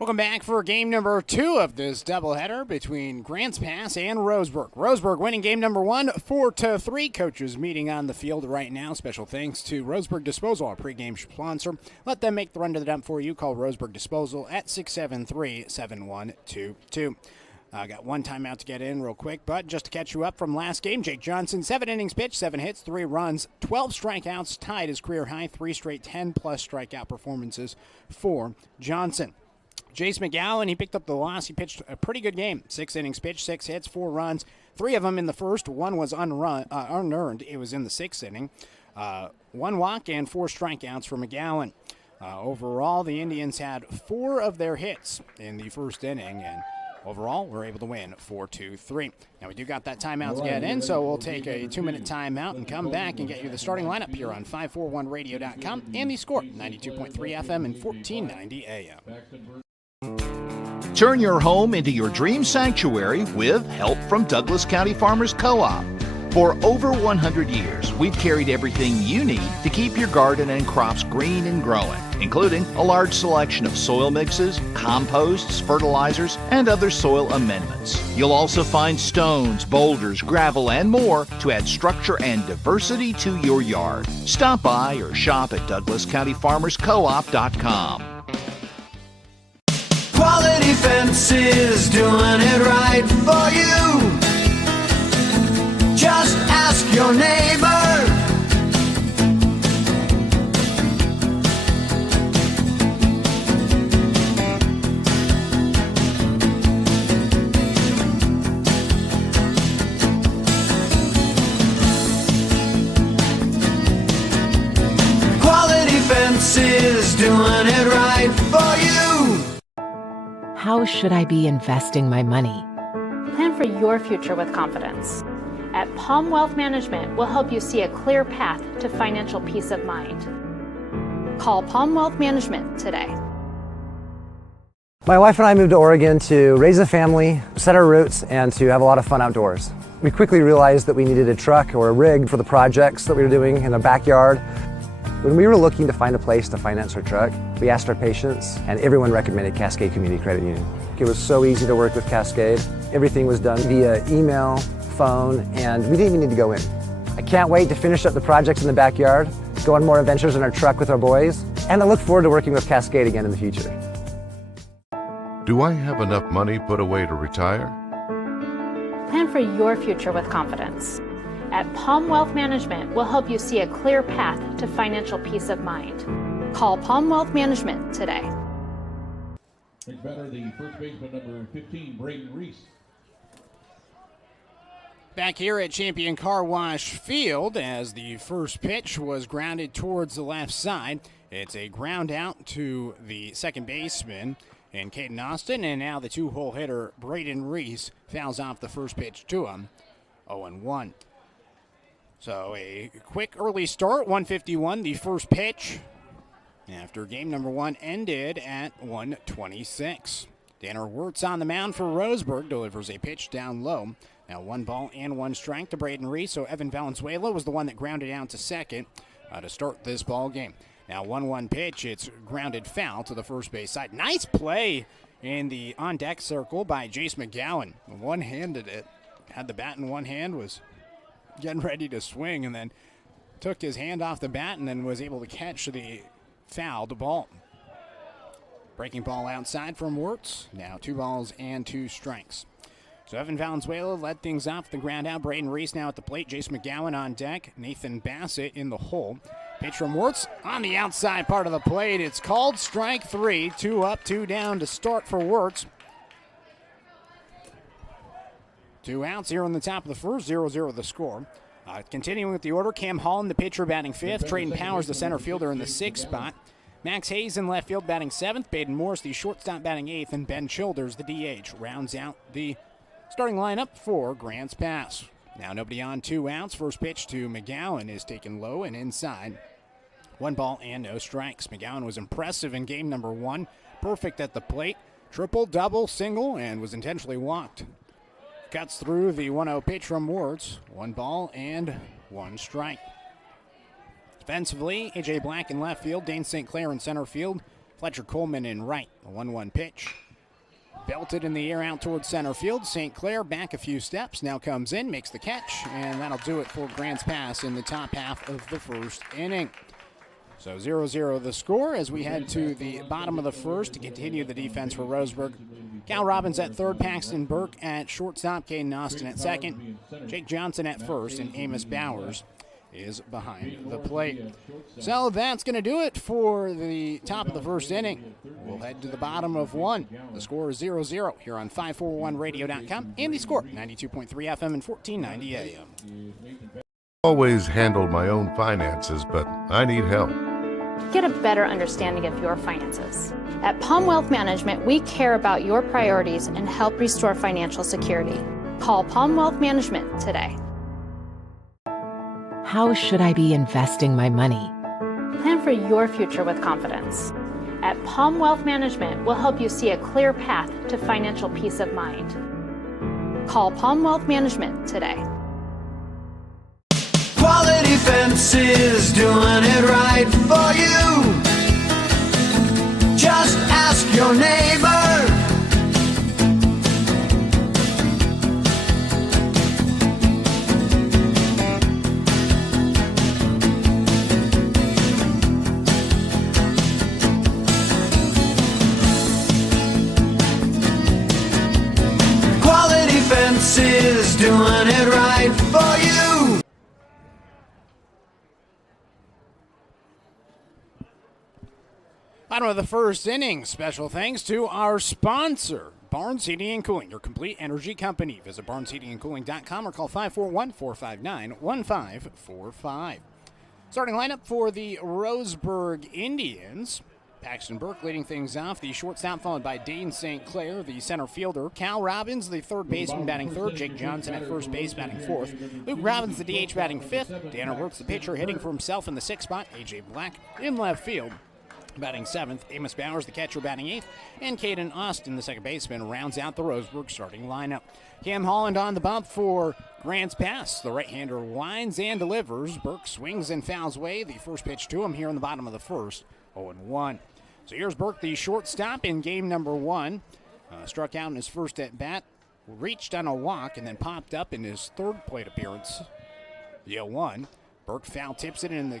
Welcome back for game number 2 of this doubleheader between Grants Pass and Roseburg. Roseburg winning game number 1, 4-3. Coaches meeting on the field right now. Special thanks to Roseburg Disposal, our pregame sponsor. Let them make the run to the dump for you. Call Roseburg Disposal at 673-7122. Got one timeout to get in real quick, but just to catch you up from last game, Jake Johnson, 7 innings pitched, 7 hits, 3 runs, 12 strikeouts, tied his career high, 3 straight 10-plus strikeout performances for Johnson. Jace McGowan, he picked up the loss. He pitched a pretty good game. 6 innings pitched, 6 hits, 4 runs, 3 of them in the first. 1 was unearned. It was in the 6th inning. 1 walk and 4 strikeouts for McGowan. Overall, the Indians had 4 of their hits in the first inning, and overall, we're able to win 4-3. Now, we do got that timeout to get in, so we'll take a 2-minute timeout and come back and get you the starting lineup here on 541radio.com and the score, 92.3 FM and 1490 AM. Turn your home into your dream sanctuary with help from Douglas County Farmers Co-op. For over 100 years, we've carried everything you need to keep your garden and crops green and growing, including a large selection of soil mixes, composts, fertilizers, and other soil amendments. You'll also find stones, boulders, gravel, and more to add structure and diversity to your yard. Stop by or shop at DouglasCountyFarmersCoop.com. Quality Fences, doing it right for you. Just ask your neighbor. Quality Fences, doing it right for you. How should I be investing my money? Plan for your future with confidence. At Palm Wealth Management, we'll help you see a clear path to financial peace of mind. Call Palm Wealth Management today. My wife and I moved to Oregon to raise a family, set our roots, and to have a lot of fun outdoors. We quickly realized that we needed a truck or a rig for the projects that we were doing in the backyard. When we were looking to find a place to finance our truck, we asked our patients, and everyone recommended Cascade Community Credit Union. It was so easy to work with Cascade. Everything was done via email, phone, and we didn't even need to go in. I can't wait to finish up the projects in the backyard, go on more adventures in our truck with our boys, and I look forward to working with Cascade again in the future. Do I have enough money put away to retire? Plan for your future with confidence. At Palm Wealth Management, we'll help you see a clear path to financial peace of mind. Call Palm Wealth Management today. Brings batter the first baseman, number 15, Braden Reese. Back here at Champion Car Wash Field, as the first pitch was grounded towards the left side. It's a ground out to the second baseman in Caden Austin, and now the 2-hole hitter Braden Reese fouls off the first pitch to him, 0-1. So a quick early start, 1:51, the first pitch, after game number 1 ended at 1:26. Tanner Wirtz on the mound for Roseburg, delivers a pitch down low. Now 1 ball and 1 strike to Braden Reese, so Evan Valenzuela was the one that grounded out to second to start this ball game. Now 1-1 pitch, it's grounded foul to the first base side. Nice play in the on-deck circle by Jace McGowan. One-handed it, had the bat in one hand, was getting ready to swing, and then took his hand off the bat and then was able to catch the fouled ball. Breaking ball outside from Wirtz. Now 2 balls and 2 strikes. So Evan Valenzuela led things off the ground out. Braden Reese now at the plate. Jace McGowan on deck. Nathan Bassett in the hole. Pitch from Wirtz on the outside part of the plate. It's called strike 3. 2 up, 2 down to start for Wirtz. 2 outs here on the top of the first, 0-0 the score. Continuing with the order, Cam Holland, the pitcher, batting 5th. Trayton Powers, the center fielder, in the 6th spot. Max Hayes in left field, batting 7th. Baden Morris, the shortstop, batting 8th. And Ben Childers, the DH, rounds out the starting lineup for Grants Pass. Now nobody on, 2 outs. First pitch to McGowan is taken low and inside. 1 ball and no strikes. McGowan was impressive in game number 1. Perfect at the plate. Triple, double, single, and was intentionally walked. Cuts through the 1-0 pitch from Wirtz. 1 ball and 1 strike. Defensively, A.J. Black in left field, Dane St. Clair in center field, Fletcher Coleman in right. A 1-1 pitch. Belted in the air out towards center field. St. Clair back a few steps. Now comes in, makes the catch, and that'll do it for Grants Pass in the top half of the first inning. So 0-0 the score as we head to the bottom of the first to continue the defense for Roseburg. Cal Robbins at third, Paxton Burke at shortstop, Caden Austin at second, Jake Johnson at first, and Amos Bowers is behind the plate. So that's going to do it for the top of the first inning. We'll head to the bottom of one. The score is 0-0 here on 541radio.com and the score 92.3 FM and 1490 AM. Always handled my own finances, but I need help. Get a better understanding of your finances. At Palm Wealth Management, we care about your priorities and help restore financial security. Call Palm Wealth Management today. How should I be investing my money? Plan for your future with confidence. At Palm Wealth Management, we'll help you see a clear path to financial peace of mind. Call Palm Wealth Management today. Quality Fences, doing it right for you. Just ask your neighbor. Quality Fences, doing it right for you. Bottom of the first inning, special thanks to our sponsor, Barnes Heating and Cooling, your complete energy company. Visit barnesheatingandcooling.com or call 541-459-1545. Starting lineup for the Roseburg Indians. Paxton Burke leading things off, the shortstop, followed by Dane St. Clair, the center fielder. Cal Robbins, the third baseman, batting third. Jake Johnson at first base, batting fourth. Luke Robbins, the DH, batting fifth. Danner Works, the pitcher, hitting for himself in the sixth spot. A.J. Black in left field, batting seventh. Amos Bowers, the catcher, batting eighth. And Caden Austin, the second baseman, rounds out the Roseburg starting lineup. Cam Holland on the bump for Grants Pass. The right-hander winds and delivers. Burke swings and fouls away. The first pitch to him here in the bottom of the first, 0-1. So here's Burke, the shortstop in game number one. Struck out in his first at-bat, reached on a walk, and then popped up in his third plate appearance. The 0-1. Burke foul tips it in the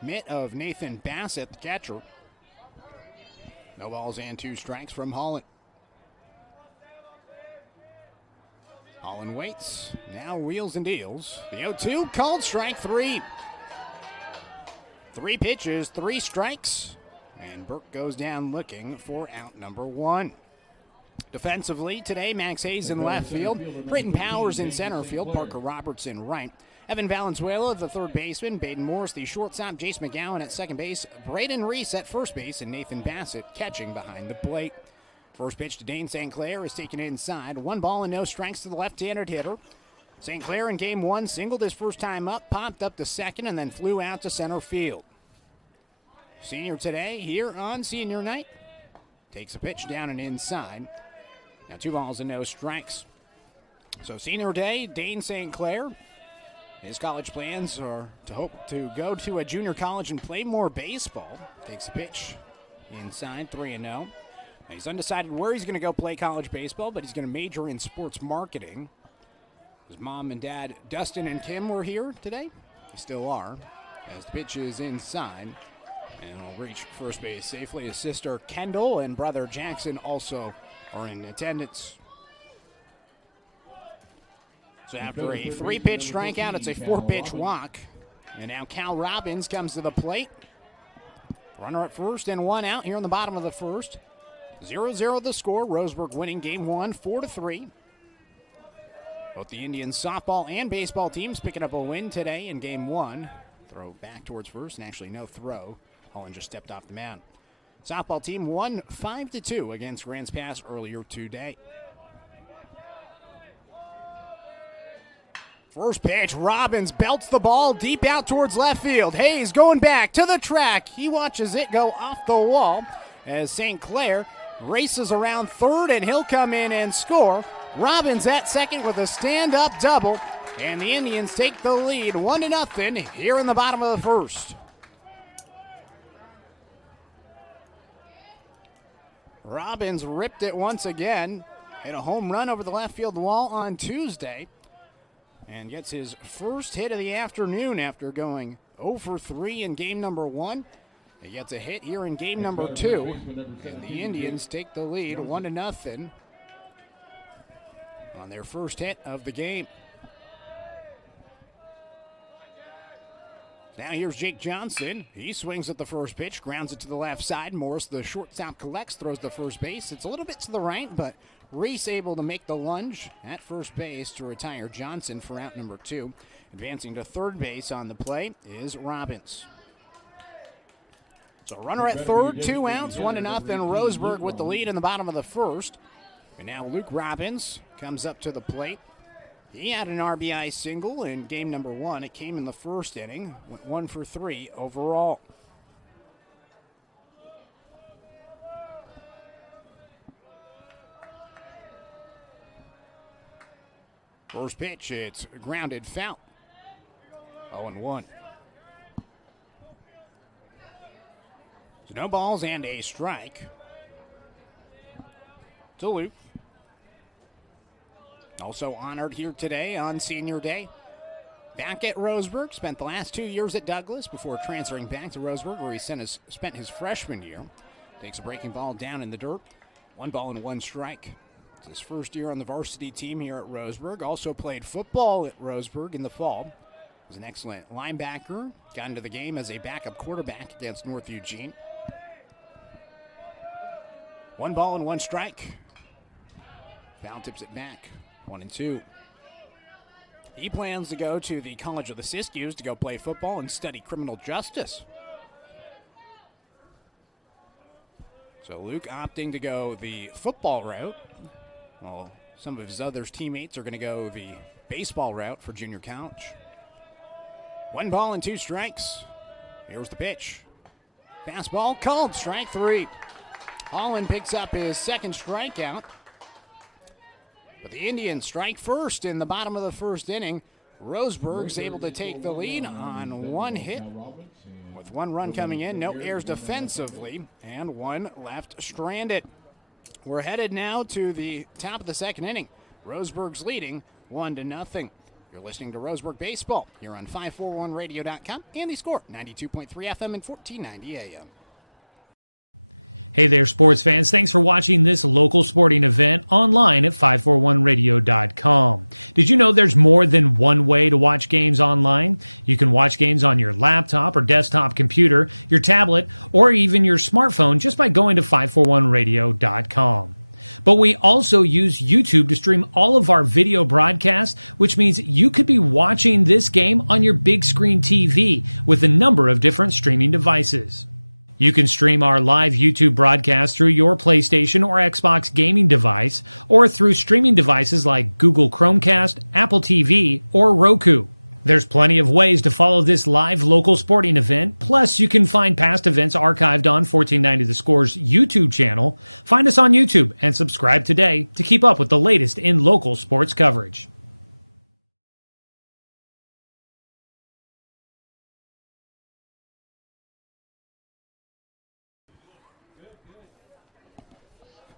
mitt of Nathan Bassett, the catcher. No balls and two strikes from Holland. Holland waits, now wheels and deals. The 0-2, called strike three. 3 pitches, 3 strikes, and Burke goes down looking for out number one. Defensively today, Max Hayes in left field, Britton Powers in center field, Parker Roberts in right. Evan Valenzuela, the third baseman, Baden Morris, the shortstop, Jace McGowan at second base, Braden Reese at first base, and Nathan Bassett catching behind the plate. First pitch to Dane St. Clair is taken inside. 1 ball and no strikes to the left-handed hitter. St. Clair in game one singled his first time up, popped up to second, and then flew out to center field. Senior today here on senior night. Takes a pitch down and inside. Now 2 balls and no strikes. So senior day, Dane St. Clair. His college plans are to hope to go to a junior college and play more baseball. Takes a pitch inside, 3-0. He's undecided where he's going to go play college baseball, but he's going to major in sports marketing. His mom and dad, Dustin and Kim, were here today. They still are, as the pitch is inside. And will reach first base safely. His sister Kendall and brother Jackson also are in attendance. So after a 3-pitch strikeout, it's a 4-pitch walk. And now Cal Robbins comes to the plate. Runner at first and 1 out here in the bottom of the first. 0-0 the score. Roseburg winning game 1, 4-3. Both the Indians softball and baseball teams picking up a win today in game 1. Throw back towards first, and actually no throw. Holland just stepped off the mound. Softball team won 5-2 against Grants Pass earlier today. First pitch, Robbins belts the ball deep out towards left field. Hayes going back to the track. He watches it go off the wall as St. Clair races around third, and he'll come in and score. Robbins at second with a stand-up double, and the Indians take the lead 1-0 here in the bottom of the first. Robbins ripped it once again. Hit a home run over the left field wall on Tuesday. And gets his first hit of the afternoon after going 0 for 3 in game number 1. He gets a hit here in game number 2. And the Indians take the lead 1-0 on their first hit of the game. Now here's Jake Johnson. He swings at the first pitch, grounds it to the left side. Morris, the shortstop, collects, throws to first base. It's a little bit to the right, but Reese able to make the lunge at first base to retire Johnson for out number 2. Advancing to third base on the play is Robbins. So runner at third, 2 outs, 1-0. Roseburg with the lead in the bottom of the first. And now Luke Robbins comes up to the plate. He had an RBI single in game number 1. It came in the first inning. Went 1 for 3 overall. First pitch, it's grounded foul. 0-1. So no balls and a strike to Luke. Also honored here today on Senior Day. Back at Roseburg, spent the last 2 years at Douglas before transferring back to Roseburg, where he spent his freshman year. Takes a breaking ball down in the dirt. 1 ball and 1 strike. It's his first year on the varsity team here at Roseburg. Also played football at Roseburg in the fall. Was an excellent linebacker. Got into the game as a backup quarterback against North Eugene. 1 ball and 1 strike. Foul tips it back. 1-2. He plans to go to the College of the Siskiyous to go play football and study criminal justice. So Luke opting to go the football route, while some of his other teammates are going to go the baseball route for junior college. 1 ball and 2 strikes. Here's the pitch. Fastball called, strike 3. Holland picks up his second strikeout. But the Indians strike first in the bottom of the first inning. Roseburg's able to take the lead on 1 hit with 1 run coming in. No errors defensively and 1 left stranded. We're headed now to the top of the second inning. Roseburg's leading 1-0. You're listening to Roseburg Baseball here on 541radio.com and the Score 92.3 FM and 1490 AM. Hey there, sports fans. Thanks for watching this local sporting event online at 541radio.com. Did you know there's more than one way to watch games online? You can watch games on your laptop or desktop computer, your tablet, or even your smartphone just by going to 541radio.com. But we also use YouTube to stream all of our video broadcasts, which means you could be watching this game on your big screen TV with a number of different streaming devices. You can stream our live YouTube broadcast through your PlayStation or Xbox gaming device, or through streaming devices like Google Chromecast, Apple TV, or Roku. There's plenty of ways to follow this live local sporting event, plus you can find past events archived on 1490 The Score's YouTube channel. Find us on YouTube and subscribe today to keep up with the latest in local sports coverage.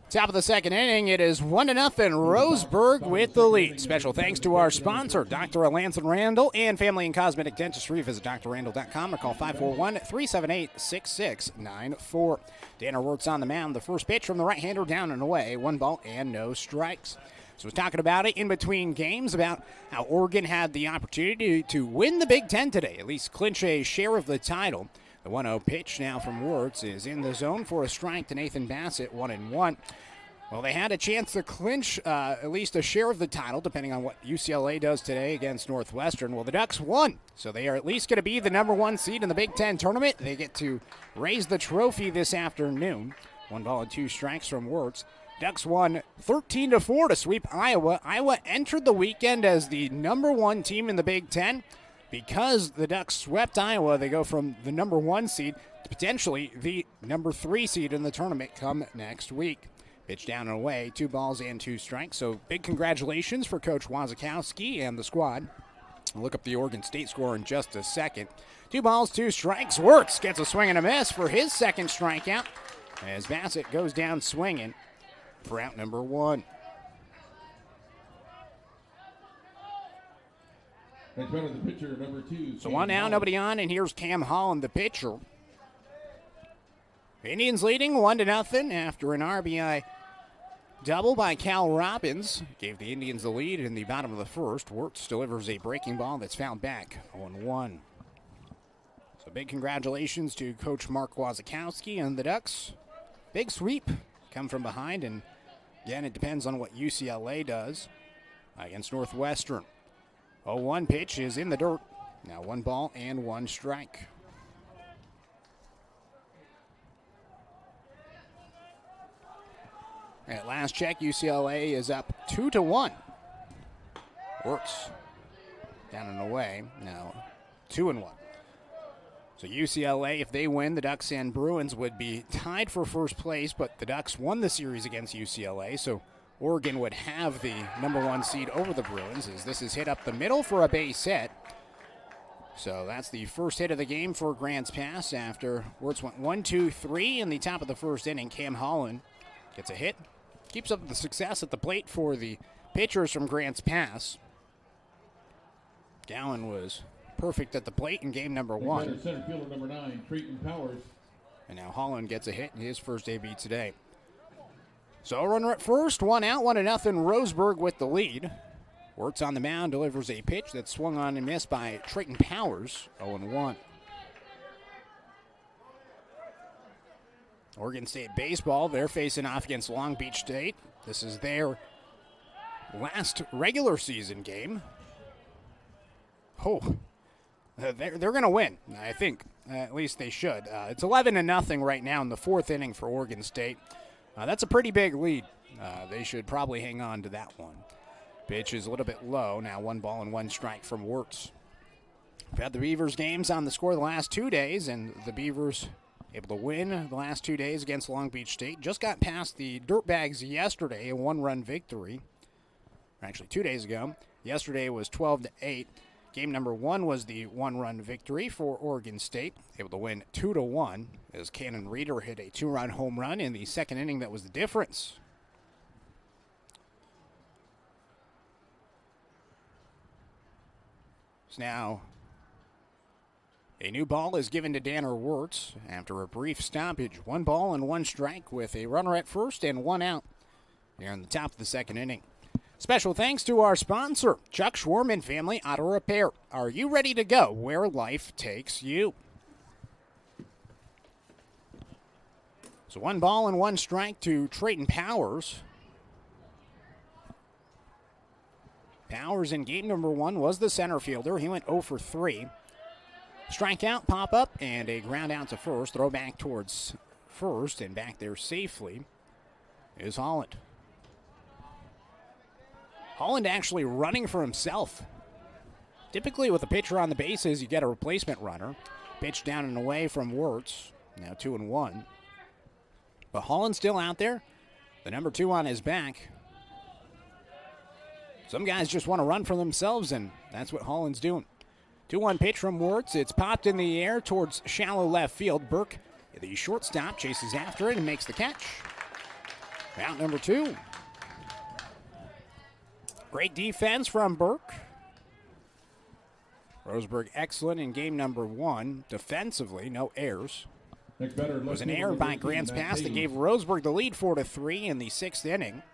Top of the second inning, it is 1-0, Roseburg with the lead. Special thanks to our sponsor, Dr. Alanson Randall and Family and Cosmetic Dentistry. Visit drrandall.com or call 541-378-6694. Danner Wirtz on the mound. The first pitch from the right-hander down and away. 1 ball and no strikes. So we're talking about it in between games, about how Oregon had the opportunity to win the Big Ten today, at least clinch a share of the title. The 1-0 pitch now from Wirtz is in the zone for a strike to Nathan Bassett, 1-1. Well, they had a chance to clinch at least a share of the title, depending on what UCLA does today against Northwestern. Well, the Ducks won, so they are at least going to be the number 1 seed in the Big Ten tournament. They get to raise the trophy this afternoon. 1 ball and 2 strikes from Wirtz. Ducks won 13-4 to sweep Iowa. Iowa entered the weekend as the number 1 team in the Big Ten. Because the Ducks swept Iowa, they go from the number 1 seed to potentially the number 3 seed in the tournament come next week. Pitch down and away, 2 balls and 2 strikes. So big congratulations for Coach Wazakowski and the squad. I'll look up the Oregon State score in just a second. 2 balls, 2 strikes. Wirtz gets a swing and a miss for his second strikeout. as Bassett goes down swinging for out number 1. Next batter, the pitcher, number 2. So 1 out, nobody on, and here's Cam Holland, the pitcher. Indians leading 1-0 after an RBI double by Cal Robbins. Gave the Indians the lead in the bottom of the first. Wirtz delivers a breaking ball that's fouled back 0-1. So big congratulations to Coach Mark Wazakowski and the Ducks. Big sweep, come from behind, and again, it depends on what UCLA does against Northwestern. 0-1 pitch is in the dirt. Now 1 ball and 1 strike. At last check, UCLA is up 2-1. Wirtz down and away. Now 2-1. So UCLA, if they win, the Ducks and Bruins would be tied for first place, but the Ducks won the series against UCLA, so Oregon would have the number 1 seed over the Bruins, as this is hit up the middle for a base hit. So that's the first hit of the game for Grants Pass after Wirtz went 1-2-3 in the top of the first inning. Cam Holland gets a hit, keeps up the success at the plate for the pitchers from Grants Pass. Gowan was perfect at the plate in game number 1. Center fielder number 9, Trayton Powers. And now Holland gets a hit in his first AB today. So runner at first, 1 out, 1-0. Roseburg with the lead. Wirtz on the mound, delivers a pitch that's swung on and missed by Trayton Powers, 0-1. Oregon State baseball, they're facing off against Long Beach State. This is their last regular season game. Oh, they're going to win, I think. At least they should. It's 11-0 right now in the 4th inning for Oregon State. That's a pretty big lead. They should probably hang on to that one. Pitch is a little bit low. Now 1 ball and 1 strike from Wirtz. We've had the Beavers games on the score the last 2 days, and the Beavers able to win the last 2 days against Long Beach State. Just got past the Dirtbags yesterday, a 1-run victory. Actually, 2 days ago. Yesterday was 12-8. Game number 1 was the 1-run victory for Oregon State. Able to win 2-1 as Cannon Reeder hit a 2-run home run in the 2nd inning. That was the difference. So now a new ball is given to Danner Wirtz after a brief stoppage. 1 ball and 1 strike with a runner at first and 1 out here in the top of the 2nd inning. Special thanks to our sponsor, Chuck Schwarman Family Auto Repair. Are you ready to go where life takes you? So 1 ball and 1 strike to Trayton Powers. Powers in game number 1 was the center fielder. He went 0 for 3. Strikeout, pop up, and a ground out to first. Throw back towards first, and back there safely is Holland. Holland actually running for himself. Typically with a pitcher on the bases, you get a replacement runner. Pitch down and away from Wirtz. Now 2-1. But Holland's still out there. The number 2 on his back. Some guys just want to run for themselves, and that's what Holland's doing. 2-1 pitch from Wirtz. It's popped in the air towards shallow left field. Burke, the shortstop, chases after it and makes the catch. Out number 2. Great defense from Burke. Roseburg excellent in game number 1. Defensively, no errors. Next batter, it was an error by Grants Pass that gave Roseburg the lead 4-3 in the 6th inning.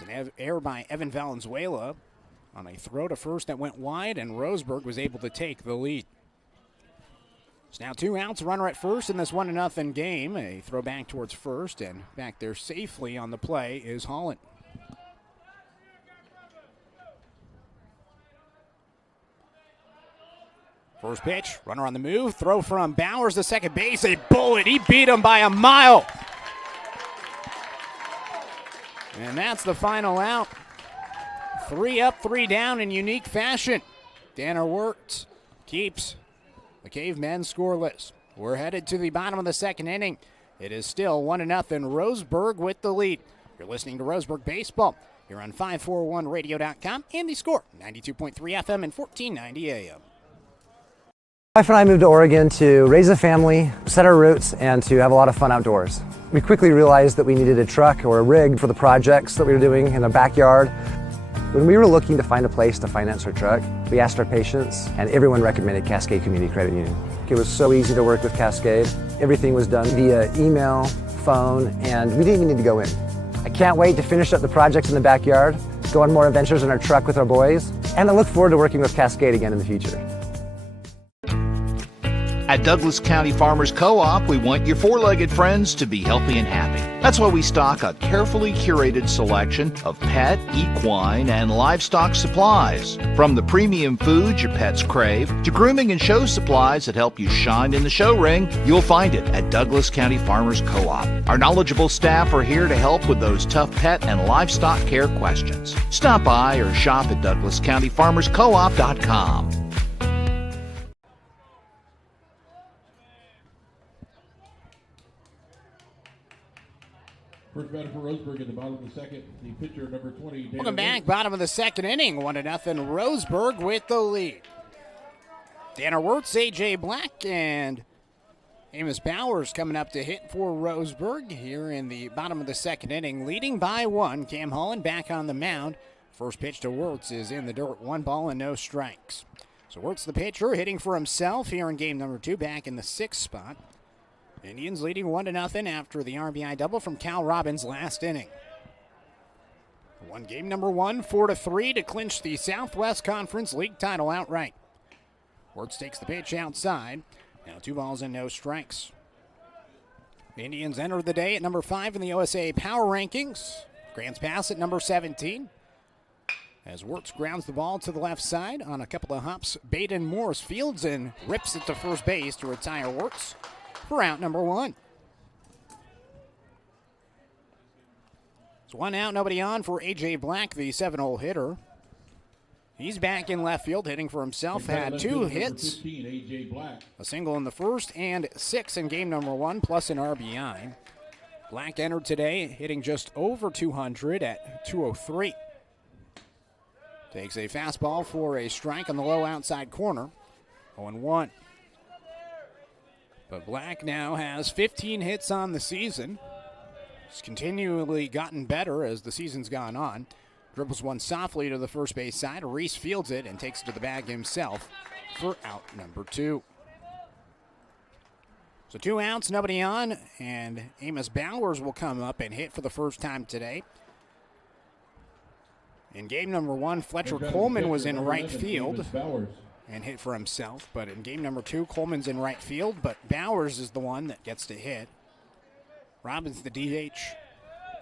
It was an error by Evan Valenzuela on a throw to first that went wide, and Roseburg was able to take the lead. It's now 2 outs, runner at first in this 1-0 game. A throw back towards first, and back there safely on the play is Holland. First pitch, runner on the move, throw from Bowers to second base, a bullet, he beat him by a mile. And that's the final out. 3 up, 3 down in unique fashion. Danner Wirtz keeps the Cavemen scoreless. We're headed to the bottom of the 2nd inning. It is still 1-0, Roseburg with the lead. You're listening to Roseburg Baseball here on 541radio.com and the score, 92.3 FM and 1490 AM. My wife and I moved to Oregon to raise a family, set our roots, and to have a lot of fun outdoors. We quickly realized that we needed a truck or a rig for the projects that we were doing in the backyard. When we were looking to find a place to finance our truck, we asked our patients, and everyone recommended Cascade Community Credit Union. It was so easy to work with Cascade. Everything was done via email, phone, and we didn't even need to go in. I can't wait to finish up the projects in the backyard, go on more adventures in our truck with our boys, and I look forward to working with Cascade again in the future. At Douglas County Farmers Co-op, we want your four-legged friends to be healthy and happy. That's why we stock a carefully curated selection of pet, equine, and livestock supplies. From the premium foods your pets crave to grooming and show supplies that help you shine in the show ring, you'll find it at Douglas County Farmers Co-op. Our knowledgeable staff are here to help with those tough pet and livestock care questions. Stop by or shop at DouglasCountyFarmersCoop.com. First batter for Roseburg at the bottom of the second, the pitcher number 20. Welcome back, bottom of the second inning, 1-0 Roseburg with the lead. Tanner Wirtz, A.J. Black, and Amos Bowers coming up to hit for Roseburg here in the bottom of the second inning, leading by 1. Cam Holland back on the mound. First pitch to Wirtz is in the dirt, 1 ball and no strikes. So Wirtz, the pitcher, hitting for himself here in game number 2, back in the 6th spot. Indians leading 1-0 after the RBI double from Cal Robbins last inning. Won game number 1, 4-3 to clinch the Southwest Conference League title outright. Wirtz takes the pitch outside. Now 2 balls and no strikes. The Indians enter the day at number 5 in the OSA Power Rankings. Grants pass at number 17. As Wirtz grounds the ball to the left side on a couple of hops, Baden Morris fields and rips it to first base to retire Wirtz for out number 1. It's 1 out, nobody on for A.J. Black, the 7-hole hitter. He's back in left field, hitting for himself. Had 2 hits, 15, A.J. Black. a single in the first and 6 in game number 1, plus an RBI. Black entered today, hitting just over 200 at 203. Takes a fastball for a strike on the low outside corner, 0-1. But Black now has 15 hits on the season. He's continually gotten better as the season's gone on. Dribbles one softly to the first base side. Reese fields it and takes it to the bag himself for out number 2. So 2 outs, nobody on, and Amos Bowers will come up and hit for the first time today. In game number 1, Fletcher Coleman was in right field and hit for himself. But in game number 2, Coleman's in right field, but Bowers is the one that gets to hit. Robbins the DH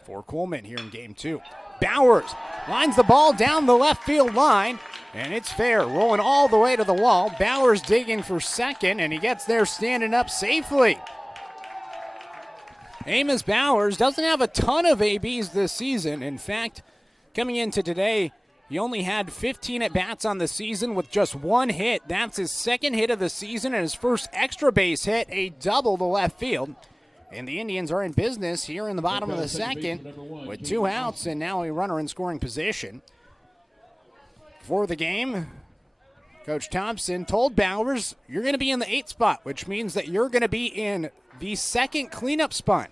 for Coleman here in game 2. Bowers lines the ball down the left field line, and it's fair, rolling all the way to the wall. Bowers digging for second, and he gets there standing up safely. Amos Bowers doesn't have a ton of ABs this season. In fact, coming into today, he only had 15 at-bats on the season with just 1 hit. That's his 2nd hit of the season and his first extra base hit, a double to left field. And the Indians are in business here in the bottom of the second with 2 outs and now a runner in scoring position. For the game, Coach Thompson told Bowers, you're going to be in the 8th spot, which means that you're going to be in the 2nd cleanup spot.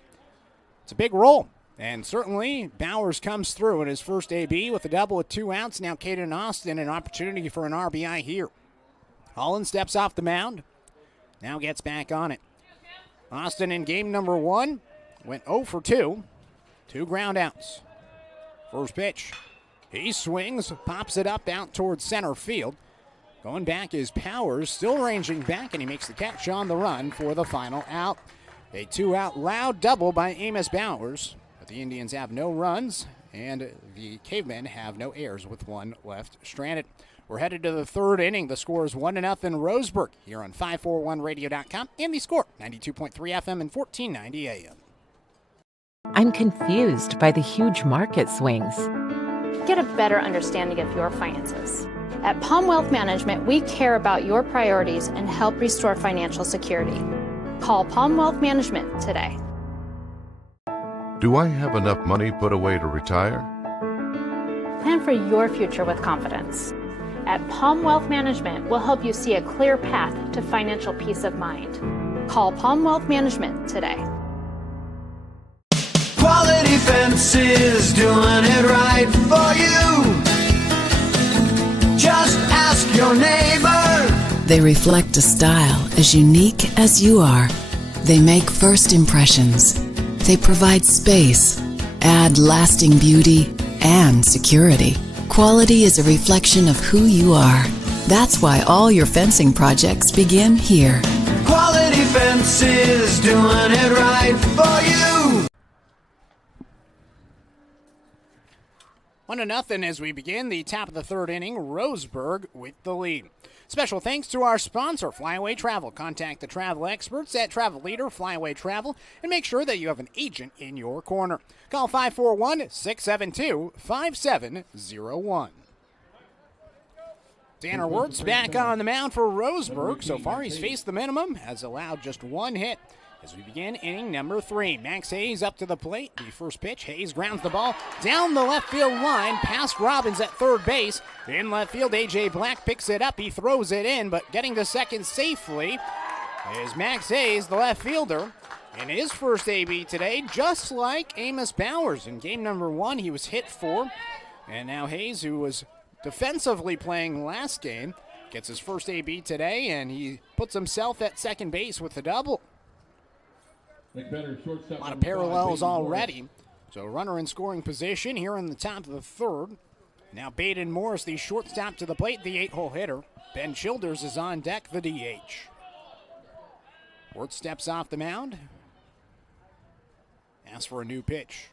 It's a big role. And certainly, Bowers comes through in his first AB with a double with 2 outs. Now Caden Austin, an opportunity for an RBI here. Holland steps off the mound, now gets back on it. Austin in game number 1 went 0 for 2. 2 ground outs. First pitch. He swings, pops it up out towards center field. Going back is Powers, still ranging back, and he makes the catch on the run for the final out. A 2-out loud double by Amos Bowers. The Indians have no runs, and the Cavemen have no errors with 1 left stranded. We're headed to the 3rd inning. The score is 1-0 Roseburg here on 541radio.com and the score 92.3 FM and 1490 AM. I'm confused by the huge market swings. Get a better understanding of your finances. At Palm Wealth Management, we care about your priorities and help restore financial security. Call Palm Wealth Management today. Do I have enough money put away to retire? Plan for your future with confidence. at Palm Wealth Management will help you see a clear path to financial peace of mind. Call Palm Wealth Management today. Quality Fences, doing it right for you. Just ask your neighbor. They reflect a style as unique as you are. They make first impressions. They provide space, add lasting beauty and security. Quality is a reflection of who you are. That's why all your fencing projects begin here. Quality Fences, doing it right for you. 1-0 as we begin the top of the third inning. Roseburg with the lead. Special thanks to our sponsor, Flyaway Travel. Contact the travel experts at Travel Leader Flyaway Travel and make sure that you have an agent in your corner. Call 541-672-5701. Tanner Wirtz back on the mound for Roseburg. So far, he's faced the minimum, has allowed just one hit. As we begin inning number 3, Max Hayes up to the plate. The first pitch, Hayes grounds the ball down the left field line, past Robbins at third base. In left field, A.J. Black picks it up. He throws it in, but getting to second safely is Max Hayes, the left fielder, in his first AB today, just like Amos Bowers. In game number 1, he was hit 4. And now Hayes, who was defensively playing last game, gets his first AB today, and he puts himself at second base with the double. A lot of parallels already. So runner in scoring position here in the top of the third. Now Baden Morris, the shortstop, to the plate, the 8-hole hitter. Ben Childers is on deck, the DH. Wirtz steps off the mound. Asks for a new pitch.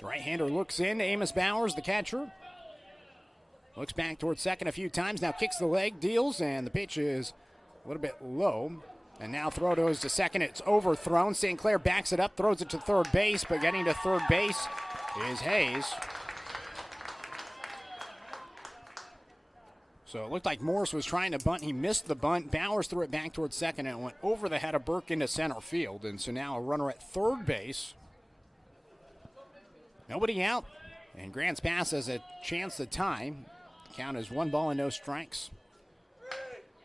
The right-hander looks in. Amos Bowers, the catcher. Looks back towards second a few times. Now kicks the leg, deals, and the pitch is a little bit low. And now throw goes to second. It's overthrown. St. Clair backs it up, throws it to third base, but getting to third base is Hayes. So it looked like Morris was trying to bunt. He missed the bunt. Bowers threw it back towards second, and it went over the head of Burke into center field. And so now a runner at third base. Nobody out. And Grants Pass has a chance to tie. Count is 1 ball and no strikes.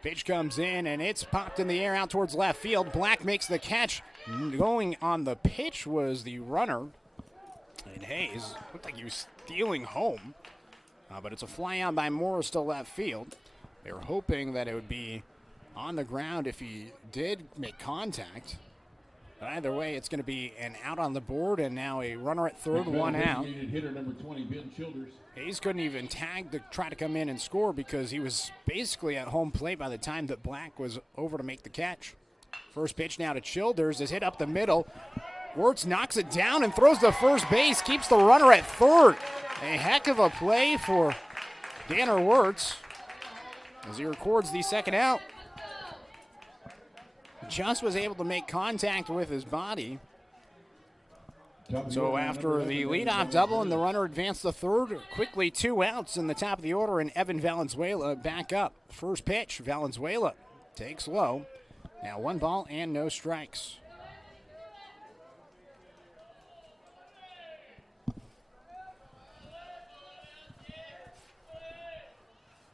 Pitch comes in, and it's popped in the air out towards left field. Black makes the catch. Going on the pitch was the runner. And Hayes looked like he was stealing home. But it's a fly out by Morris to left field. They were hoping that it would be on the ground if he did make contact. But either way, it's going to be an out on the board, and now a runner at third, 1 out. Hitter number 20, Ben Childers. Hayes couldn't even tag to try to come in and score because he was basically at home plate by the time that Black was over to make the catch. First pitch now to Childers is hit up the middle. Wirtz knocks it down and throws to first base, keeps the runner at third. A heck of a play for Tanner Wirtz as he records the second out. Just was able to make contact with his body. So after the leadoff double and the runner advanced to third, quickly 2 outs in the top of the order, and Evan Valenzuela back up. First pitch, Valenzuela takes low. Now 1 ball and no strikes.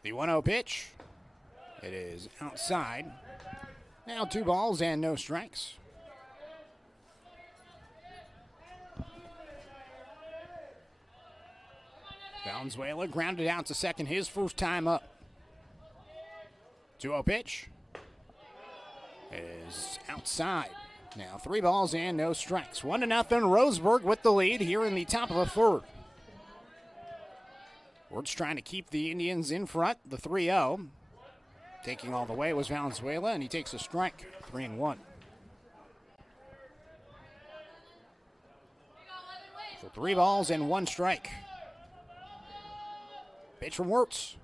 The 1-0 pitch. It is outside. Now 2 balls and no strikes. Valenzuela grounded out to second, his first time up. 2-0 pitch is outside. Now 3 balls and no strikes. 1-0, Roseburg with the lead here in the top of the third. Wirtz trying to keep the Indians in front, the 3-0. Taking all the way was Valenzuela, and he takes a strike, 3-1. So 3 balls and 1 strike. Pitch from Wirtz.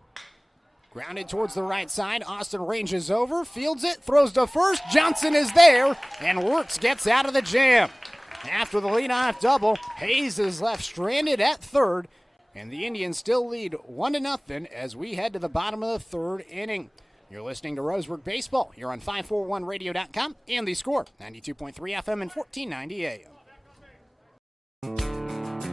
Grounded towards the right side. Austin ranges over, fields it, throws to first. Johnson is there, and Wirtz gets out of the jam. After the leadoff double, Hayes is left stranded at third, and the Indians still lead 1-0 as we head to the bottom of the third inning. You're listening to Roseburg Baseball here on 541radio.com and The Score, 92.3 FM and 1490 AM.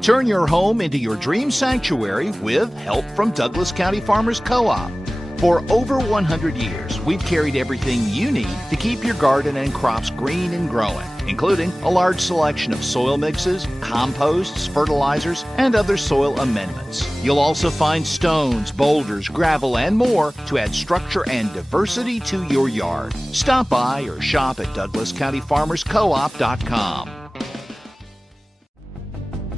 Turn your home into your dream sanctuary with help from Douglas County Farmers Co-op. For over 100 years, we've carried everything you need to keep your garden and crops green and growing, including a large selection of soil mixes, composts, fertilizers, and other soil amendments. You'll also find stones, boulders, gravel, and more to add structure and diversity to your yard. Stop by or shop at DouglasCountyFarmersCoop.com.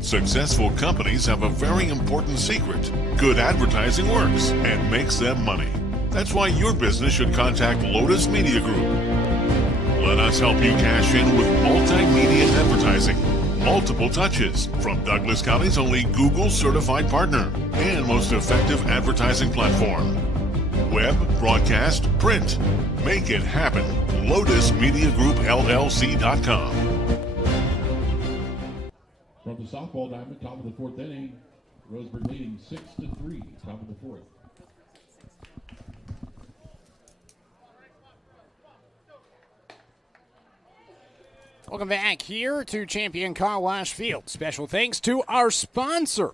Successful companies have a very important secret. Good advertising works and makes them money. That's why your business should contact Lotus Media Group. Let us help you cash in with multimedia advertising. Multiple touches from Douglas County's only Google certified partner and most effective advertising platform. Web, broadcast, print. Make it happen. LotusMediaGroupLLC.com. From the softball diamond, top of the fourth inning, Roseburg leading 6-3, top of the fourth. Welcome back here to Champion Car Wash Field. Special thanks to our sponsor,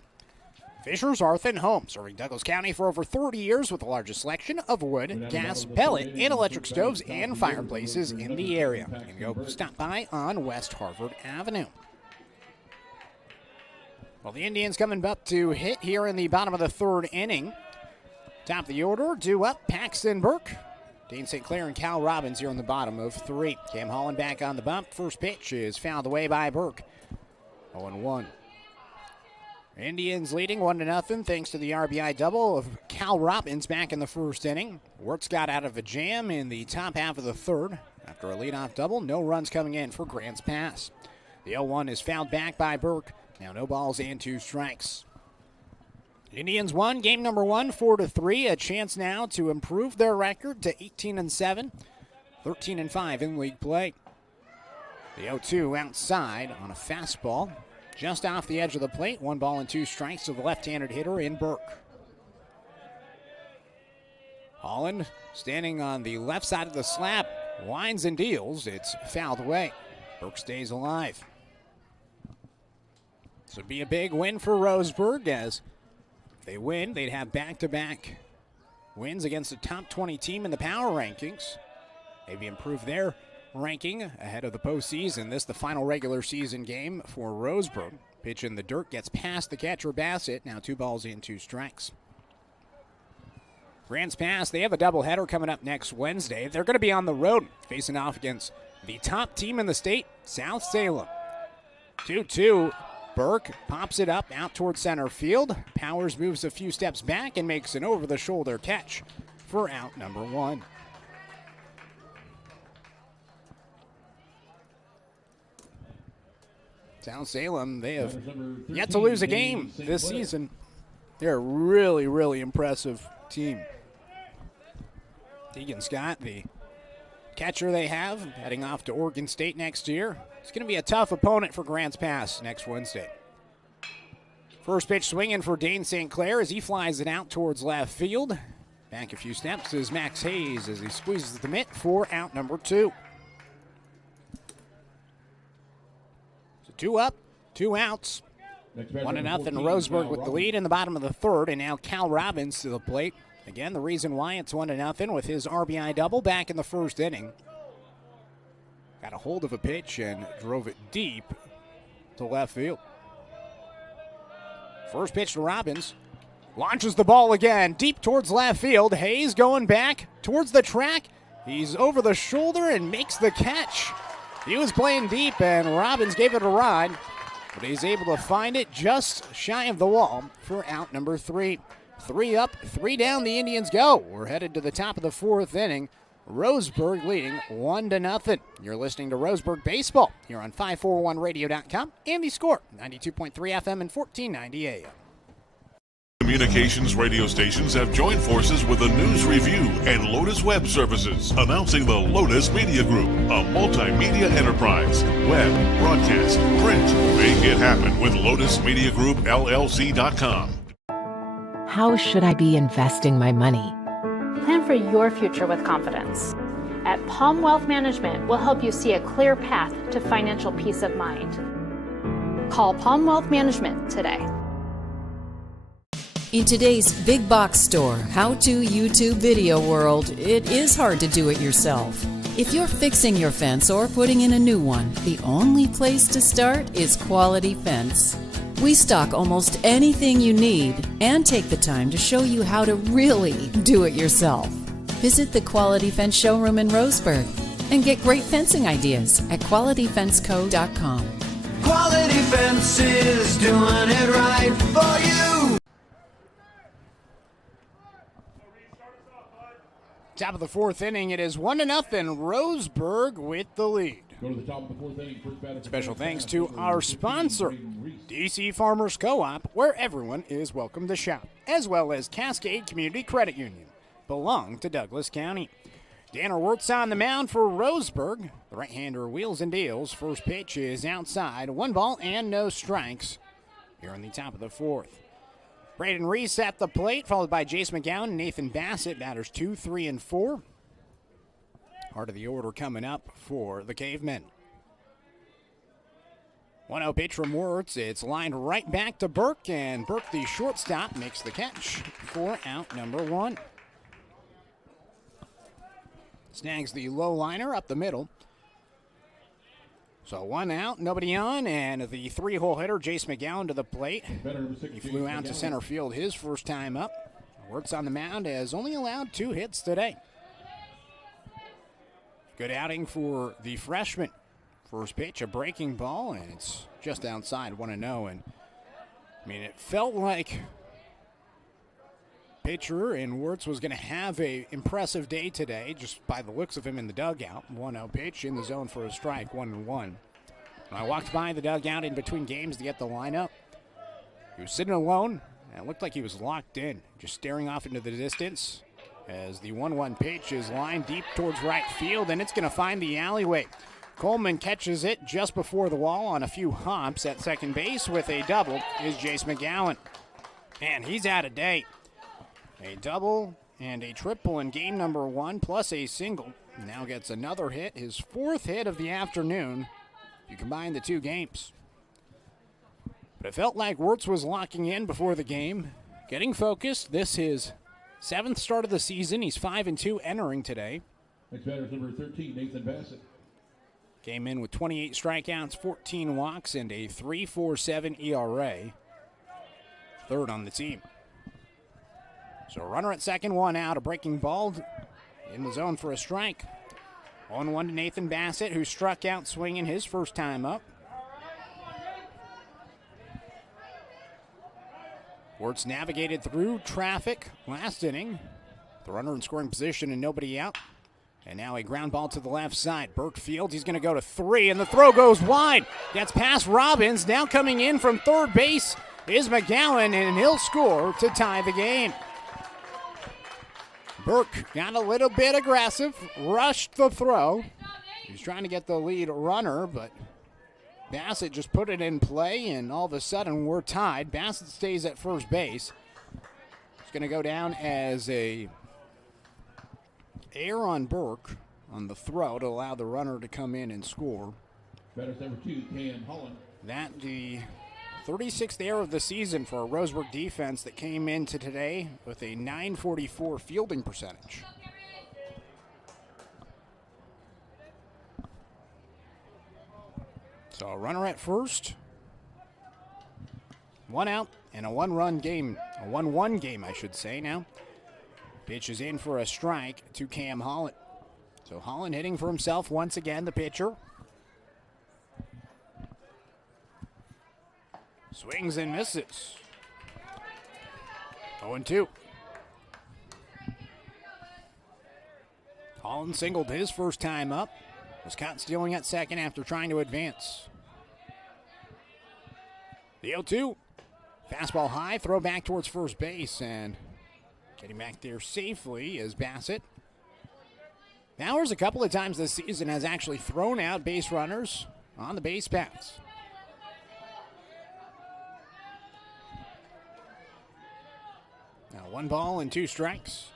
Fisher's Hearth and Home, serving Douglas County for over 30 years with the largest selection of wood, gas, pellet, and electric stoves and fireplaces in the area. You can go stop by on West Harvard Avenue. Well, the Indians coming up to hit here in the bottom of the third inning. Top of the order, due up, Paxton Burke, Dean St. Clair, and Cal Robbins here in the bottom of three. Cam Holland back on the bump. First pitch is fouled away by Burke. 0-1. Indians leading 1-0 thanks to the RBI double of Cal Robbins back in the first inning. Wirtz got out of a jam in the top half of the third. After a leadoff double, no runs coming in for Grants Pass. The 0-1 is fouled back by Burke. Now no balls and 2 strikes. Indians won game number 1, 4-3. A chance now to improve their record to 18-7, 13-5 in league play. The 0-2 outside on a fastball, just off the edge of the plate. 1 ball and 2 strikes to the left-handed hitter in Burke. Holland standing on the left side of the slab, winds and deals. It's fouled away. Burke stays alive. This would be a big win for Roseburg, as if they win, they'd have back-to-back wins against the top 20 team in the power rankings. Maybe improve their ranking ahead of the postseason. This the final regular season game for Roseburg. Pitch in the dirt, gets past the catcher Bassett. Now 2 balls and 2 strikes. Grants Pass, they have a doubleheader coming up next Wednesday. They're going to be on the road facing off against the top team in the state, South Salem. 2-2. Burke pops it up out towards center field. Powers moves a few steps back and makes an over-the-shoulder catch for out number 1. South Salem, they have yet to lose a game this season. They're a really, really impressive team. Deegan Scott, the catcher they have, heading off to Oregon State next year. It's going to be a tough opponent for Grants Pass next Wednesday. First pitch swinging for Dane St. Clair as he flies it out towards left field. Back a few steps is Max Hayes as he squeezes the mitt for out number 2. So 2 up, 2 outs. 1-0 Roseburg with the lead in the bottom of the third, and now Cal Robbins to the plate. Again, the reason why it's 1-0 with his RBI double back in the first inning. Got a hold of a pitch and drove it deep to left field. First pitch to Robbins. Launches the ball again deep towards left field. Hayes going back towards the track. He's over the shoulder and makes the catch. He was playing deep and Robbins gave it a ride, but he's able to find it just shy of the wall for out number 3. 3 up, 3 down, the Indians go. We're headed to the top of the 4th inning. Roseburg leading 1-0. You're listening to Roseburg Baseball here on 541radio.com and the Score, 92.3 FM and 1490 AM. Communications radio stations have joined forces with the News Review and Lotus Web Services, announcing the Lotus Media Group, a multimedia enterprise. Web, broadcast, print. Make it happen with LotusMediaGroupLLC.com. How should I be investing my money? Plan for your future with confidence. At Palm Wealth Management, we'll help you see a clear path to financial peace of mind. Call Palm Wealth Management today. In today's big box store, how-to YouTube video world, it is hard to do it yourself. If you're fixing your fence or putting in a new one, the only place to start is Quality Fence. We stock almost anything you need and take the time to show you how to really do it yourself. Visit the Quality Fence showroom in Roseburg and get great fencing ideas at qualityfenceco.com. Quality Fences, doing it right for you. Top of the fourth inning, it is 1-0. Roseburg with the lead. Go to the top of the fourth inning. First batter. Special thanks to our sponsor, DC Farmers Co-op, where everyone is welcome to shop, as well as Cascade Community Credit Union, belong to Douglas County. Danner Wirtz on the mound for Roseburg. The right-hander wheels and deals. First pitch is outside. 1 ball and no strikes here in the top of the fourth. Braden Reese at the plate, followed by Jace McGowan and Nathan Bassett. Batters 2, 3, and 4. Heart of the order coming up for the Cavemen. 1-0 pitch from Wirtz. It's lined right back to Burke, and Burke, the shortstop, makes the catch for out number 1. Snags the low liner up the middle. So 1 out, nobody on, and the 3-hole hitter, Jace McGowan, to the plate. He flew out to center field his first time up. Wirtz on the mound has only allowed 2 hits today. Good outing for the freshman. First pitch, a breaking ball, and it's just outside 1-0. And I mean, it felt like pitcher and Wirtz was going to have a impressive day today, just by the looks of him in the dugout. 1-0 pitch in the zone for a strike, 1-1. When I walked by the dugout in between games to get the lineup, he was sitting alone, and it looked like he was locked in, just staring off into the distance as the 1-1 pitch is lined deep towards right field, and it's going to find the alleyway. Coleman catches it just before the wall on a few hops at second base with a double is Jace McGowan. And he's out of date. A double and a triple in game number 1, plus a single. Now gets another hit, his 4th hit of the afternoon. You combine the 2 games. But it felt like Wirtz was locking in before the game, getting focused. This is 7th start of the season. He's 5-2 entering today. Next batter is number 13, Nathan Bassett. Came in with 28 strikeouts, 14 walks, and a 3.47 ERA. 3rd on the team. So runner at second, 1 out, a breaking ball in the zone for a strike. 1-1 to Nathan Bassett, who struck out swinging his first time up. Wirtz navigated through traffic last inning. The runner in scoring position and nobody out. And now a ground ball to the left side. Burke fields, he's going to go to 3, and the throw goes wide. Gets past Robbins. Now coming in from third base is McGowan, and he'll score to tie the game. Burke got a little bit aggressive, rushed the throw. He's trying to get the lead runner, but Bassett just put it in play, and all of a sudden we're tied. Bassett stays at first base. It's going to go down as a error on Burke on the throw to allow the runner to come in and score. Batters number 2, Cam Holland. That the 36th error of the season for a Roseburg defense that came into today with a .944 fielding percentage. So a runner at first. 1 out and a 1-run game. A 1-1 game, I should say now. Pitch is in for a strike to Cam Holland. So Holland hitting for himself once again, the pitcher. Swings and misses. 0-2. Holland singled his first time up. Was caught stealing at second after trying to advance. The 0-2. Fastball high, throw back towards first base, and getting back there safely is Bassett. Bowers a couple of times this season has actually thrown out base runners on the base paths. Now 1 ball and 2 strikes.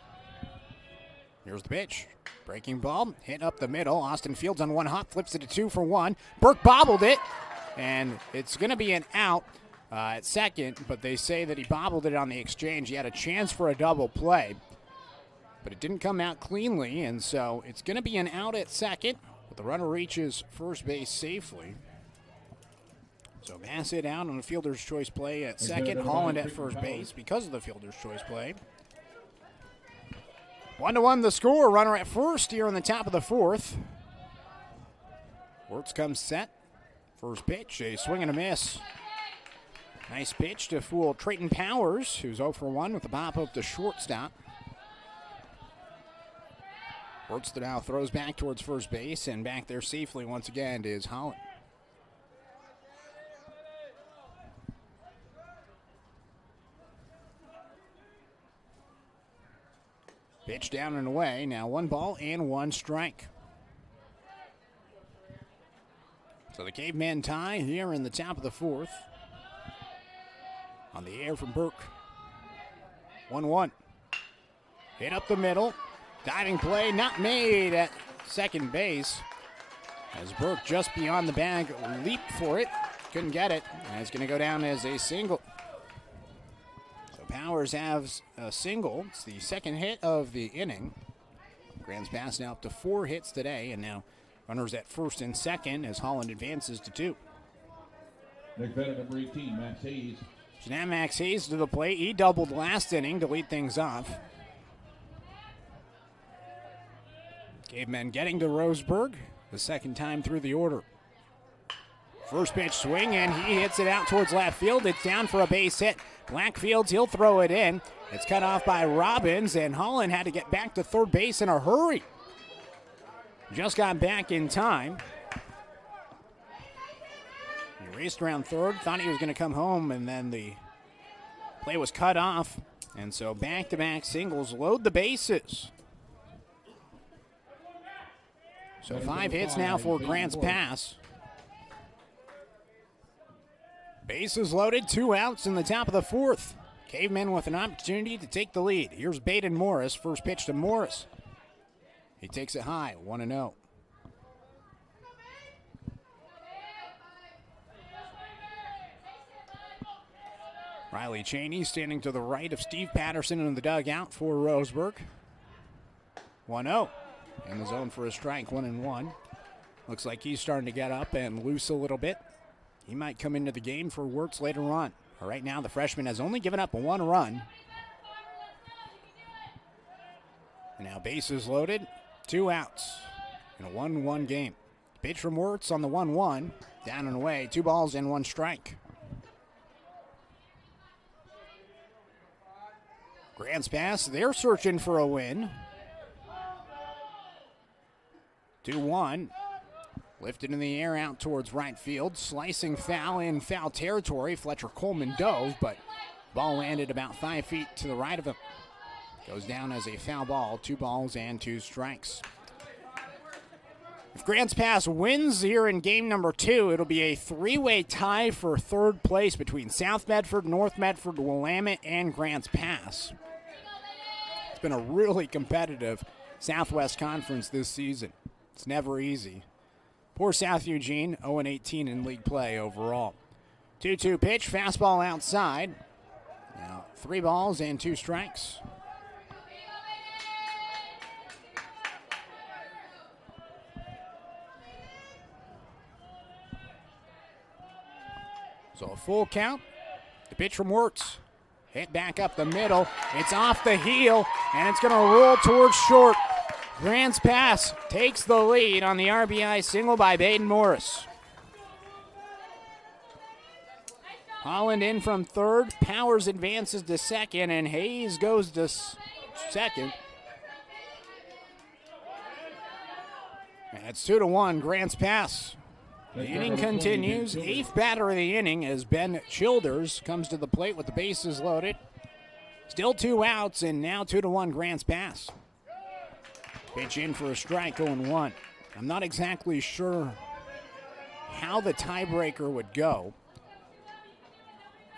Here's the pitch. Breaking ball, hit up the middle. Austin Fields on 1 hop, flips it to 2 for 1. Burke bobbled it, and it's going to be an out at second, but they say that he bobbled it on the exchange. He had a chance for a double play, but it didn't come out cleanly, and so it's going to be an out at second, but the runner reaches first base safely. So pass it out on a fielder's choice play at second. Holland at first base because of the fielder's choice play. 1-1 the score. Runner at first here in the top of the fourth. Wirtz comes set. First pitch, a swing and a miss. Nice pitch to fool Trayton Powers, who's 0 for 1 with the pop up to shortstop. Wirtz now throws back towards first base, and back there safely once again is Holland. Pitch down and away. Now 1 ball and 1 strike. So the Cavemen tie here in the top of the fourth. On the air from Burke. 1-1. Hit up the middle. Diving play not made at second base. As Burke just beyond the bag leaped for it. Couldn't get it. And it's going to go down as a single. So Powers has a single. It's the second hit of the inning. Grant's pass now up to 4 hits today. And now runners at first and second as Holland advances to 2. Next batter, number 18, Max Hayes. So now Max Hayes to the plate. He doubled last inning to lead things off. Cavemen getting to Roseburg the second time through the order. First pitch swing, and he hits it out towards left field. It's down for a base hit. Blackfields, he'll throw it in. It's cut off by Robbins, and Holland had to get back to third base in a hurry. Just got back in time. He raced around third, thought he was going to come home, and then the play was cut off. And so back-to-back singles load the bases. So 5 hits now for Grant's pass. Bases loaded, 2 outs in the top of the fourth. Cavemen with an opportunity to take the lead. Here's Baden Morris, first pitch to Morris. He takes it high, 1-0. Riley Cheney standing to the right of Steve Patterson in the dugout for Roseburg. 1-0. In the zone for a strike, 1-1. Looks like he's starting to get up and loose a little bit. He might come into the game for Wirtz later on. Right now, the freshman has only given up 1 run. And now bases loaded, 2 outs in a 1-1 game. Pitch from Wirtz on the 1-1, down and away, 2 balls and 1 strike. Grant's pass, they're searching for a win. 2-1. Lifted in the air out towards right field. Slicing foul in foul territory. Fletcher Coleman dove, but ball landed about 5 feet to the right of him. Goes down as a foul ball. 2 balls and 2 strikes. If Grant's Pass wins here in game number 2, it'll be a 3-way tie for third place between South Medford, North Medford, Willamette, and Grant's Pass. It's been a really competitive Southwest Conference this season. It's never easy. Poor South Eugene, 0-18 in league play overall. 2-2 pitch, fastball outside. Now 3 balls and 2 strikes. So a full count. The pitch from Wirtz. Hit back up the middle. It's off the heel, and it's going to roll towards short. Grant's Pass takes the lead on the RBI single by Baden Morris. Holland in from third. Powers advances to second, and Hayes goes to second. And it's 2-1, Grant's Pass. The inning continues. 8th batter of the inning as Ben Childers comes to the plate with the bases loaded. Still 2 outs, and now 2-1, Grant's Pass. Pitch in for a strike, 0-1. I'm not exactly sure how the tiebreaker would go.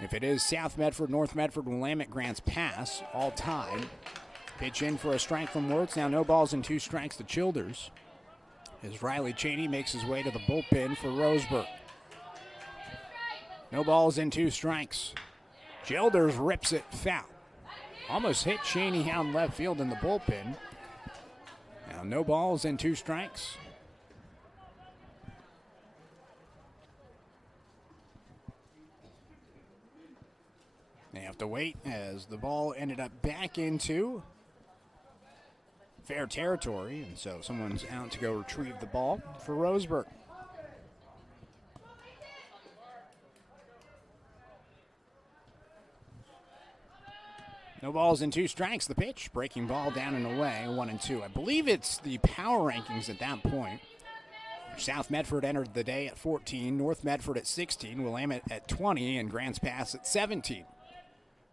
If it is South Medford, North Medford, Willamette, Grant's Pass, all tied. Pitch in for a strike from Wirtz. Now no balls and 2 strikes to Childers, as Riley Cheney makes his way to the bullpen for Roseburg. No balls and 2 strikes. Childers rips it foul. Almost hit Shaney Hound left field in the bullpen. Now no balls and 2 strikes. They have to wait as the ball ended up back into fair territory, and so someone's out to go retrieve the ball for Roseburg. No balls and 2 strikes. The pitch, breaking ball down and away, 1-2. I believe it's the power rankings at that point. South Medford entered the day at 14, North Medford at 16, Willamette at 20, and Grants Pass at 17.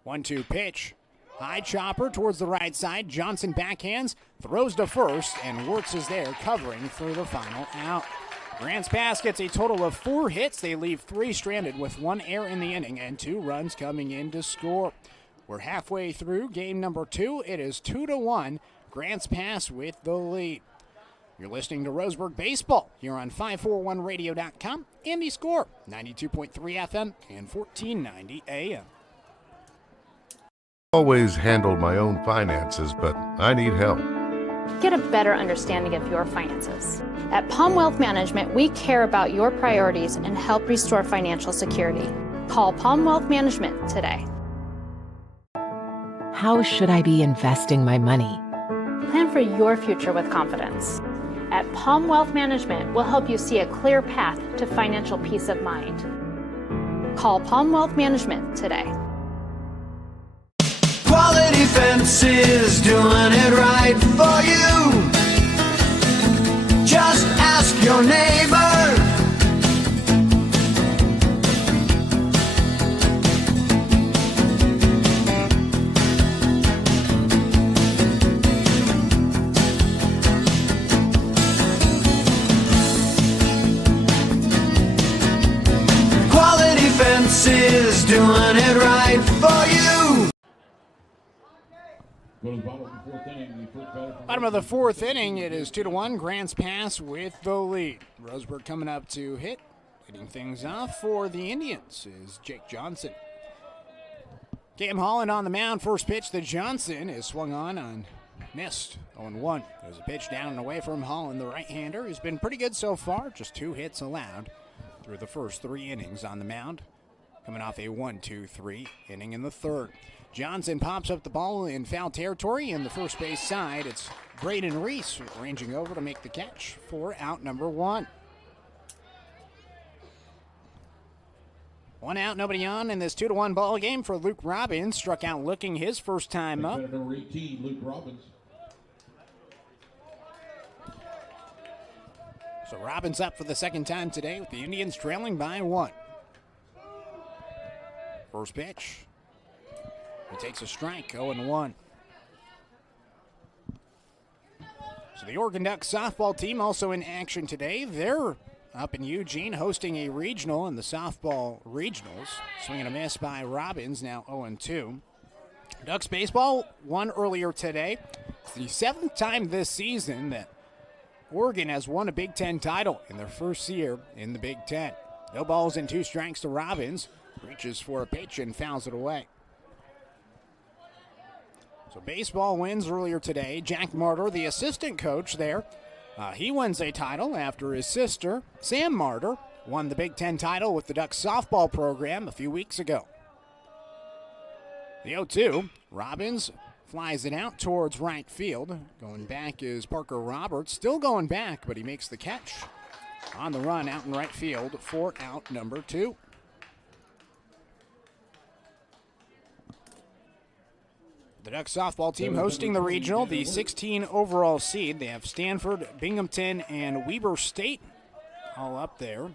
1-2 pitch. High chopper towards the right side. Johnson backhands, throws to first, and Wirtz is there covering for the final out. Grants Pass gets a total of 4 hits. They leave 3 stranded with 1 error in the inning and 2 runs coming in to score. We're halfway through game number 2. It is 2-1. Grants Pass with the lead. You're listening to Roseburg Baseball here on 541radio.com and the Score, 92.3 FM and 1490 AM. Always handled my own finances, but I need help. Get a better understanding of your finances. At Palm Wealth Management, we care about your priorities and help restore financial security. Call Palm Wealth Management today. How should I be investing my money? Plan for your future with confidence. At Palm Wealth Management, we'll help you see a clear path to financial peace of mind. Call Palm Wealth Management today. Quality Fences, doing it right for you. Just ask your neighbor. Quality Fences, doing it right for you. Bottom of the 4th inning, it is 2-1. Grants Pass with the lead. Roseburg coming up to hit. Leading things off for the Indians is Jake Johnson. Cam Holland on the mound. First pitch to Johnson is swung on missed. 0-1. There's a pitch down and away from Holland, the right-hander, who's been pretty good so far. Just 2 hits allowed through the first 3 innings on the mound. Coming off a 1-2-3 inning in the 3rd. Johnson pops up the ball in foul territory in the first base side. It's Braden Reese ranging over to make the catch for out number 1. 1 out, nobody on in this 2-1 ball game for Luke Robbins. Struck out looking his first time up. Number 18, Luke Robbins. So Robbins up for the second time today with the Indians trailing by 1. First pitch. He takes a strike, 0-1. So the Oregon Ducks softball team also in action today. They're up in Eugene hosting a regional in the softball regionals. Swing and a miss by Robbins, now 0-2. Ducks baseball won earlier today. It's the 7th time this season that Oregon has won a Big Ten title in their first year in the Big Ten. No balls and 2 strikes to Robbins. Reaches for a pitch and fouls it away. So baseball wins earlier today. Jack Martyr, the assistant coach there, he wins a title after his sister, Sam Martyr, won the Big Ten title with the Ducks softball program a few weeks ago. The 0-2, Robbins flies it out towards right field. Going back is Parker Roberts, still going back, but he makes the catch on the run out in right field for out number 2. The Ducks softball team hosting the regional, the 16 overall seed. They have Stanford, Binghamton, and Weber State all up there.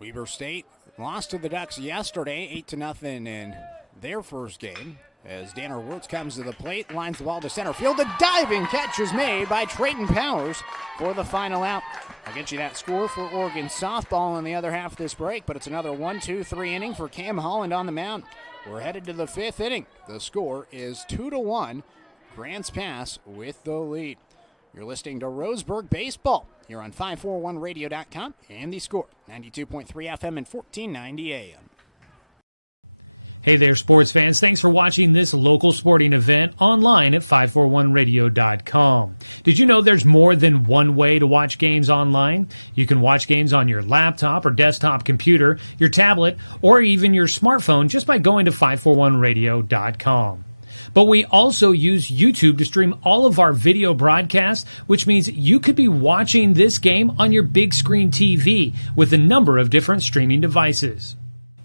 Weber State lost to the Ducks yesterday, 8-0 in their first game. As Danner Wirtz comes to the plate, lines the ball to center field. A diving catch is made by Trayton Powers for the final out. I'll get you that score for Oregon softball in the other half of this break, but it's another 1-2-3 inning for Cam Holland on the mound. We're headed to the 5th inning. The score is 2-1. Grants Pass with the lead. You're listening to Roseburg Baseball here on 541radio.com and The Score, 92.3 FM and 1490 AM. Hey there, sports fans. Thanks for watching this local sporting event online at 541radio.com. Did you know there's more than one way to watch games online? You can watch games on your laptop or desktop computer, your tablet, or even your smartphone just by going to 541radio.com. But we also use YouTube to stream all of our video broadcasts, which means you could be watching this game on your big screen TV with a number of different streaming devices.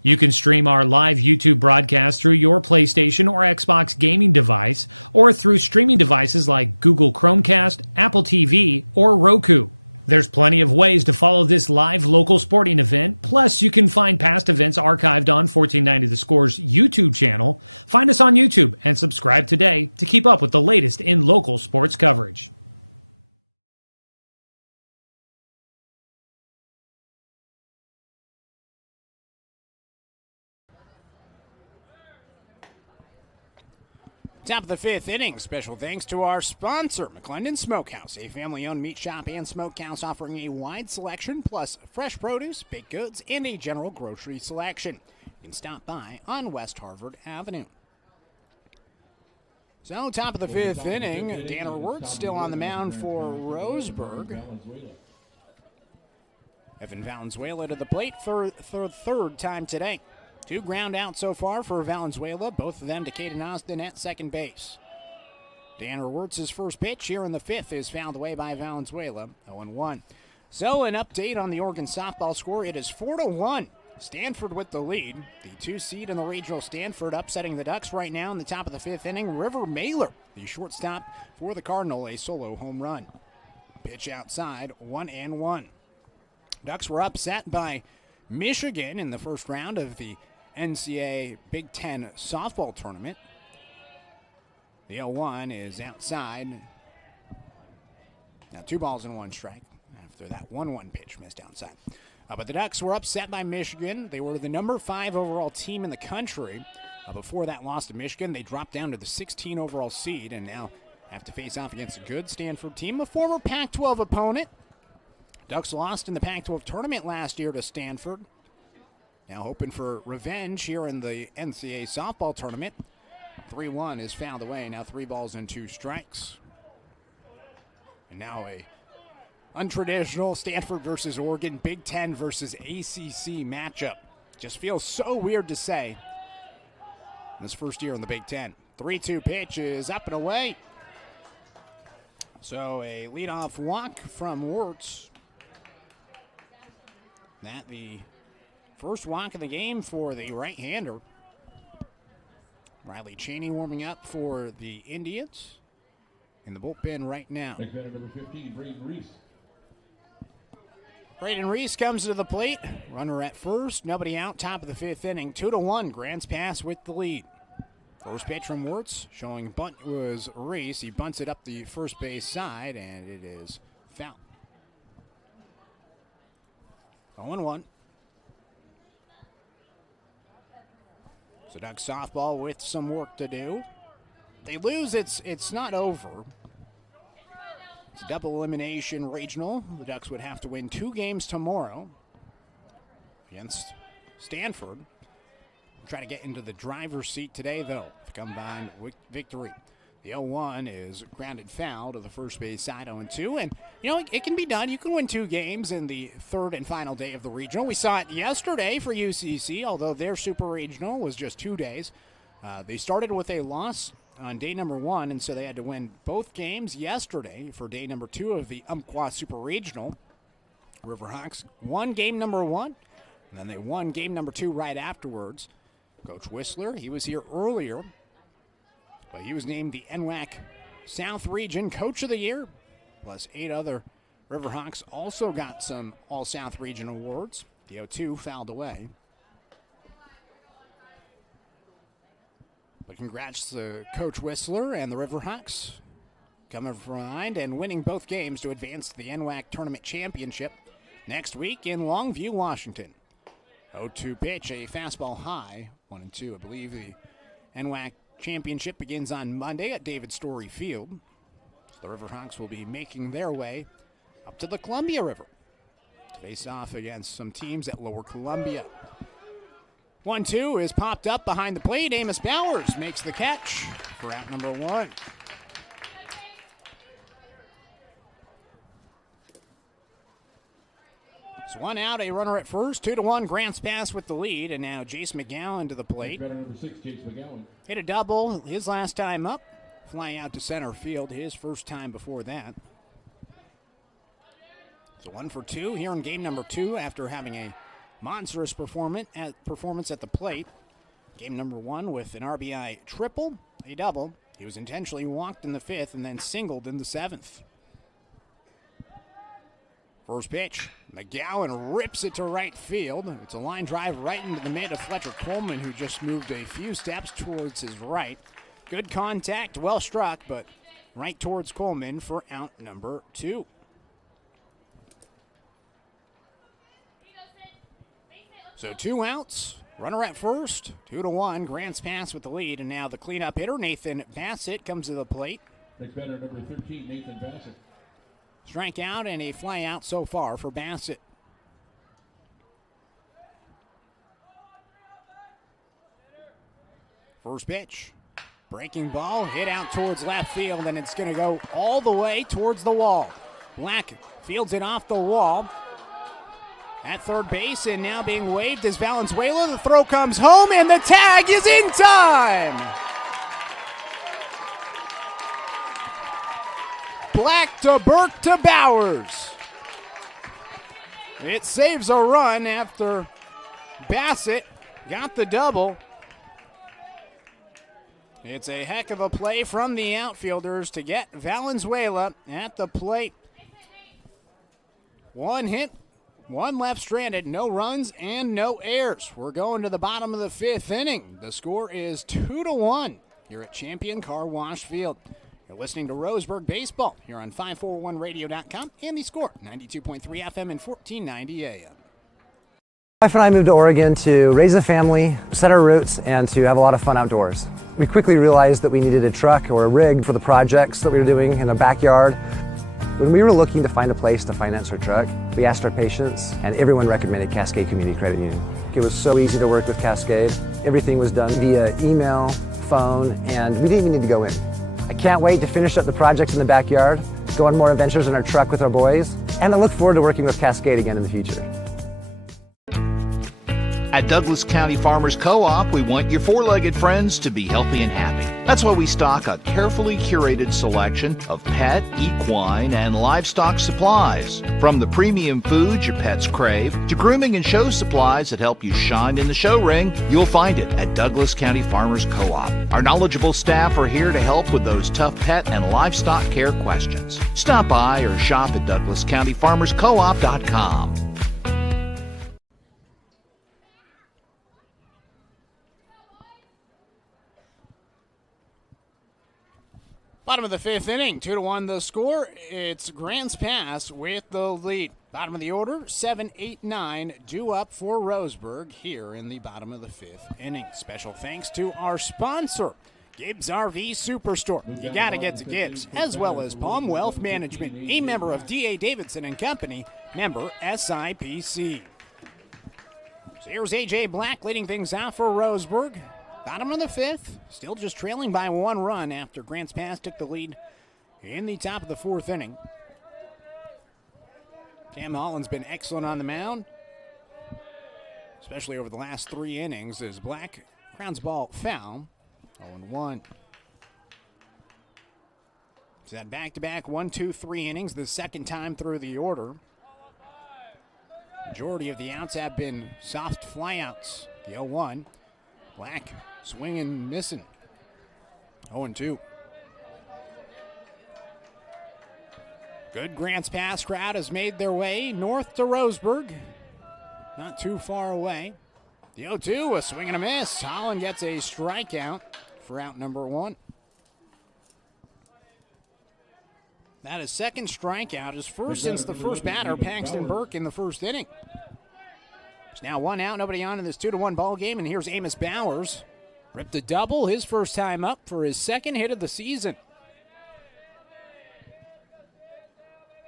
You can stream our live YouTube broadcast through your PlayStation or Xbox gaming device, or through streaming devices like Google Chromecast, Apple TV, or Roku. There's plenty of ways to follow this live local sporting event, plus you can find past events archived on 1490 The Score's YouTube channel. Find us on YouTube and subscribe today to keep up with the latest in local sports coverage. Top of the fifth inning, special thanks to our sponsor, McClendon Smokehouse, a family-owned meat shop and smokehouse offering a wide selection, plus fresh produce, baked goods, and a general grocery selection. You can stop by on West Harvard Avenue. So, top of the fifth inning, Tanner Wirtz still on the mound for Roseburg. Evan Valenzuela to the plate for the third time today. 2 ground outs so far for Valenzuela, both of them to Caden Austin at second base. Tanner Wirtz's first pitch here in the fifth is fouled away by Valenzuela, 0-1. So an update on the Oregon softball score. It is 4-1. Stanford with the lead. The 2 seed in the regional, Stanford, upsetting the Ducks right now in the top of the fifth inning. River Mailer, the shortstop for the Cardinal, a solo home run. Pitch outside, 1-1. Ducks were upset by Michigan in the first round of the NCAA Big Ten softball tournament. The 0-1 is outside. Now 2 balls and 1 strike after that 1-1 pitch missed outside. But the Ducks were upset by Michigan. They were the number 5 overall team in the country. Before that loss to Michigan, they dropped down to the 16 overall seed and now have to face off against a good Stanford team, a former Pac-12 opponent. Ducks lost in the Pac-12 tournament last year to Stanford. Now hoping for revenge here in the NCAA softball tournament. 3-1 is fouled away. Now 3 balls and 2 strikes. And now a untraditional Stanford versus Oregon, Big Ten versus ACC matchup. Just feels so weird to say in this first year in the Big Ten. 3-2 pitch is up and away. So a leadoff walk from Wirtz. That the first walk of the game for the right-hander. Riley Cheney warming up for the Indians in the bullpen right now. Next batter, number 15, Braden Reese. Braden Reese comes to the plate. Runner at first, nobody out, top of the fifth inning. 2-1, Grants pass with the lead. First pitch from Wirtz, showing bunt was Reese. He bunts it up the first base side, and it is foul. 0-1. So Ducks softball with some work to do. They lose, it's not over. It's a double elimination regional. The Ducks would have to win 2 games tomorrow against Stanford. Try to get into the driver's seat today, though. Combined victory. The 0-1 is grounded foul to the first base side, 0-2. And, you know, it can be done. You can win 2 games in the third and final day of the regional. We saw it yesterday for UCC, although their super regional was just 2 days. They started with a loss on day number 1, and so they had to win both games yesterday for day number 2 of the Umpqua Super Regional. Riverhawks won game number 1, and then they won game number 2 right afterwards. Coach Whistler, he was here earlier, but he was named the NWAC South Region Coach of the Year, plus 8 other Riverhawks also got some All-South Region awards. The 0-2 fouled away. But congrats to Coach Whistler and the Riverhawks coming from behind and winning both games to advance to the NWAC Tournament Championship next week in Longview, Washington. 0-2 pitch, a fastball high, 1-2. I believe the NWAC Championship begins on Monday at David Story Field. The Riverhawks will be making their way up to the Columbia River to face off against some teams at Lower Columbia. 1-2 is popped up behind the plate. Amos Bowers makes the catch for out number 1. It's 1 out, a runner at first. 2-1, Grants pass with the lead, and now Jace McGowan to the plate. Number 6, Jace McGowan. Hit a double his last time up. Flying out to center field, his first time before that. So 1 for 2 here in game number 2 after having a monstrous performance at the plate. Game number 1 with an RBI triple, a double. He was intentionally walked in the 5th and then singled in the 7th. First pitch, McGowan rips it to right field. It's a line drive right into the mid of Fletcher Coleman, who just moved a few steps towards his right. Good contact, well struck, but right towards Coleman for out number 2. So 2 outs, runner at first, 2-1. Grants pass with the lead, and now the cleanup hitter, Nathan Bassett, comes to the plate. Next batter, number 13, Nathan Bassett. Strikeout and a fly out so far for Bassett. First pitch, breaking ball, hit out towards left field, and it's going to go all the way towards the wall. Black fields it off the wall. At third base, and now being waved is Valenzuela. The throw comes home, and the tag is in time! Black to Burke to Bowers. It saves a run after Bassett got the double. It's a heck of a play from the outfielders to get Valenzuela at the plate. 1 hit, 1 left stranded, no runs and no errors. We're going to the bottom of the 5th inning. The score is 2-1 here at Champion Car Wash Field. You're listening to Roseburg Baseball here on 541radio.com and the score, 92.3 FM and 1490 AM. My wife and I moved to Oregon to raise a family, set our roots, and to have a lot of fun outdoors. We quickly realized that we needed a truck or a rig for the projects that we were doing in the backyard. When we were looking to find a place to finance our truck, we asked our patients, and everyone recommended Cascade Community Credit Union. It was so easy to work with Cascade. Everything was done via email, phone, and we didn't even need to go in. I can't wait to finish up the projects in the backyard, go on more adventures in our truck with our boys, and I look forward to working with Cascade again in the future. At Douglas County Farmers Co-op, we want your four-legged friends to be healthy and happy. That's why we stock a carefully curated selection of pet, equine, and livestock supplies. From the premium foods your pets crave to grooming and show supplies that help you shine in the show ring, you'll find it at Douglas County Farmers Co-op. Our knowledgeable staff are here to help with those tough pet and livestock care questions. Stop by or shop at DouglasCountyFarmersCoop.com. Bottom of the 5th inning, 2-1 the score. It's Grants Pass with the lead. Bottom of the order, 7, 8, 9 due up for Roseburg here in the bottom of the 5th inning. Special thanks to our sponsor, Gibbs RV Superstore. You got to get to Gibbs, as well as Palm Wealth Management, a member of D.A. Davidson & Company, member SIPC. So here's A.J. Black leading things out for Roseburg. Bottom of the 5th, still just trailing by 1 run after Grants Pass took the lead in the top of the 4th inning. Cam Holland's been excellent on the mound, especially over the last 3 innings as Black grounds ball foul, 0-1. He's had back-to-back 1, 2, 3 innings, the second time through the order. Majority of the outs have been soft flyouts, the 0-1. Black swinging, missing. 0-2. Good Grants Pass crowd has made their way north to Roseburg. Not too far away. The 0-2, a swing and a miss. Holland gets a strikeout for out number 1. That is second strikeout, his first since the first batter, Paxton Burke, in the first inning. It's now 1 out, nobody on in this 2-1 ball game, and here's Amos Bowers. Ripped a double his first time up for his second hit of the season.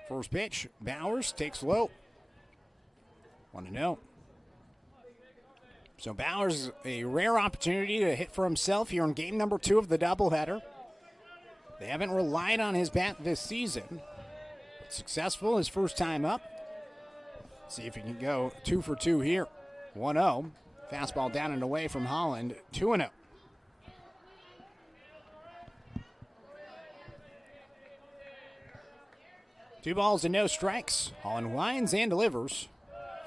First pitch, Bowers takes low. 1-0. So Bowers, a rare opportunity to hit for himself here in game number 2 of the doubleheader. They haven't relied on his bat this season. But successful his first time up. See if he can go 2 for 2 here. 1-0. Fastball down and away from Holland. 2-0. Two balls and no strikes. Holland winds and delivers.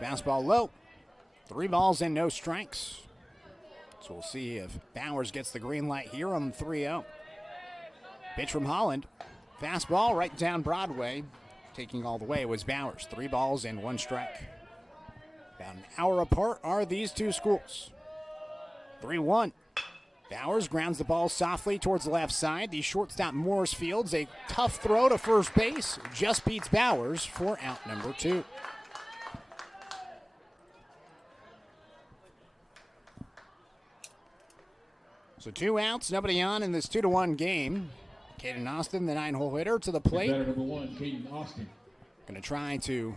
Fastball low. 3 balls and no strikes. So we'll see if Bowers gets the green light here on the 3-0. Pitch from Holland. Fastball right down Broadway. Taking all the way was Bowers. 3 balls and 1 strike. About an hour apart are these two schools. 3-1. Bowers grounds the ball softly towards the left side. The shortstop Morris fields a tough throw to first base. Just beats Bowers for out number 2. So 2 outs, nobody on in this 2-1 game. Caden Austin, the 9-hole hitter, to the plate. Batter number 1, Caden Austin. Going to try to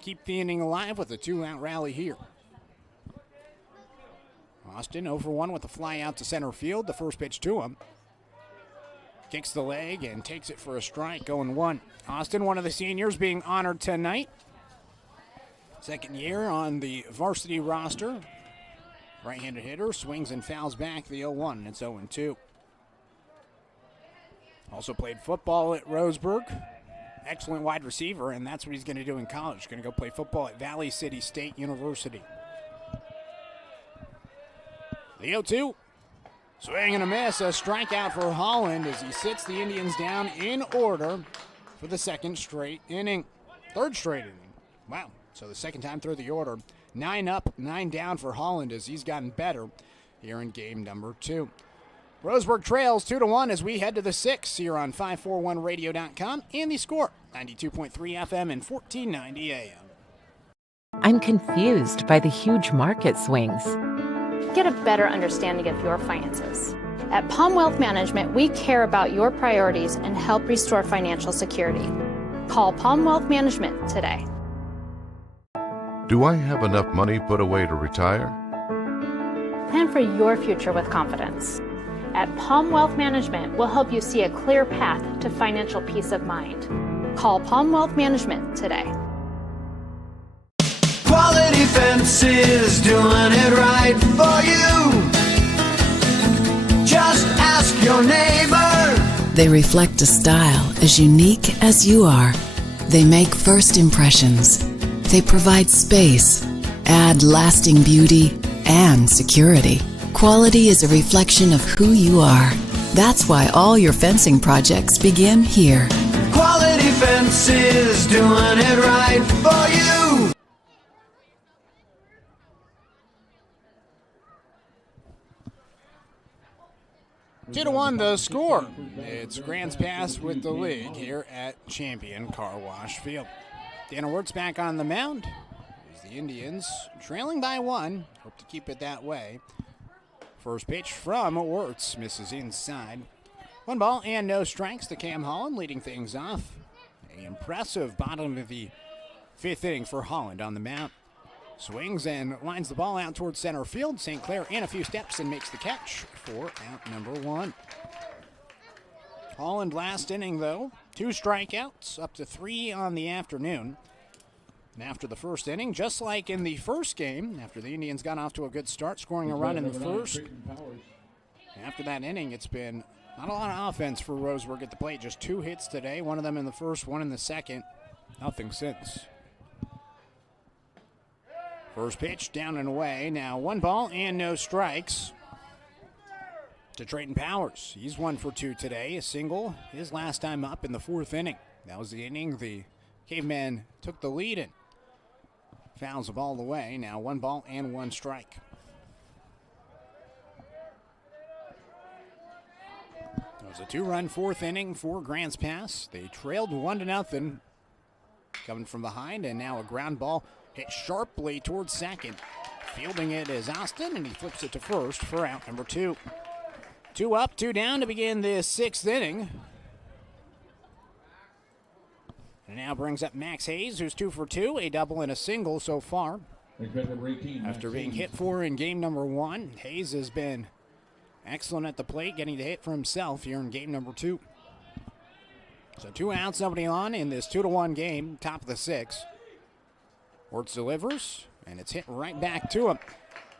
keep the inning alive with a 2-out rally here. Austin 0 for 1 with a fly out to center field. The first pitch to him. Kicks the leg and takes it for a strike, going 1. Austin, one of the seniors, being honored tonight. Second year on the varsity roster. Right-handed hitter, swings and fouls back the 0-1. It's 0-2. Also played football at Roseburg. Excellent wide receiver, and that's what he's going to do in college. He's going to go play football at Valley City State University. The 0-2. Swing and a miss. A strikeout for Holland as he sits the Indians down in order for the third straight inning. Wow. So the second time through the order. 9 up, 9 down for Holland as he's gotten better here in game number 2. Roseburg trails 2-1 as we head to the 6th here on 541radio.com and the score 92.3 FM and 1490 AM. I'm confused by the huge market swings. Get a better understanding of your finances. At Palm Wealth Management, we care about your priorities and help restore financial security. Call Palm Wealth Management today. Do I have enough money put away to retire? Plan for your future with confidence. At Palm Wealth Management, we'll help you see a clear path to financial peace of mind. Call Palm Wealth Management today. Quality Fences, doing it right for you. Just ask your neighbor. They reflect a style as unique as you are. They make first impressions. They provide space, add lasting beauty, and security. Quality is a reflection of who you are. That's why all your fencing projects begin here. Quality Fences, doing it right for you. Two to 1 the score. It's Grants Pass with the league here at Champion Car Wash Field. Tanner Wirtz back on the mound as the Indians trailing by 1. Hope to keep it that way. First pitch from Wirtz misses inside. 1 ball and no strikes to Cam Holland, leading things off. An impressive bottom of the 5th inning for Holland on the mound. Swings and lines the ball out towards center field. St. Clair in a few steps and makes the catch for out number 1. Holland last inning, though. 2 strikeouts, up to 3 on the afternoon. And after the first inning, just like in the first game, after the Indians got off to a good start, scoring a run in the first, after that inning, it's been not a lot of offense for Roseburg at the plate. Just 2 hits today, 1 of them in the first, 1 in the second. Nothing since. First pitch down and away. Now 1 ball and no strikes to Trayton Powers. He's 1 for 2 today. A single his last time up in the 4th inning. That was the inning the Cavemen took the lead in. Fouls the ball away. Now 1 ball and 1 strike. It was a 2-run 4th inning for Grants Pass. They trailed 1-0 coming from behind, and now a ground ball hit sharply towards second. Fielding it is Austin, and he flips it to first for out number 2. 2 up, 2 down to begin the 6th inning. And now brings up Max Hayes, who's 2 for 2, a double and a single so far. Number 18, After Max being Hayes. hit for in game number 1, Hayes has been excellent at the plate, getting the hit for himself here in game number 2. So 2 outs, nobody on in this 2-1 game, top of the 6th. Wertz delivers, and it's hit right back to him.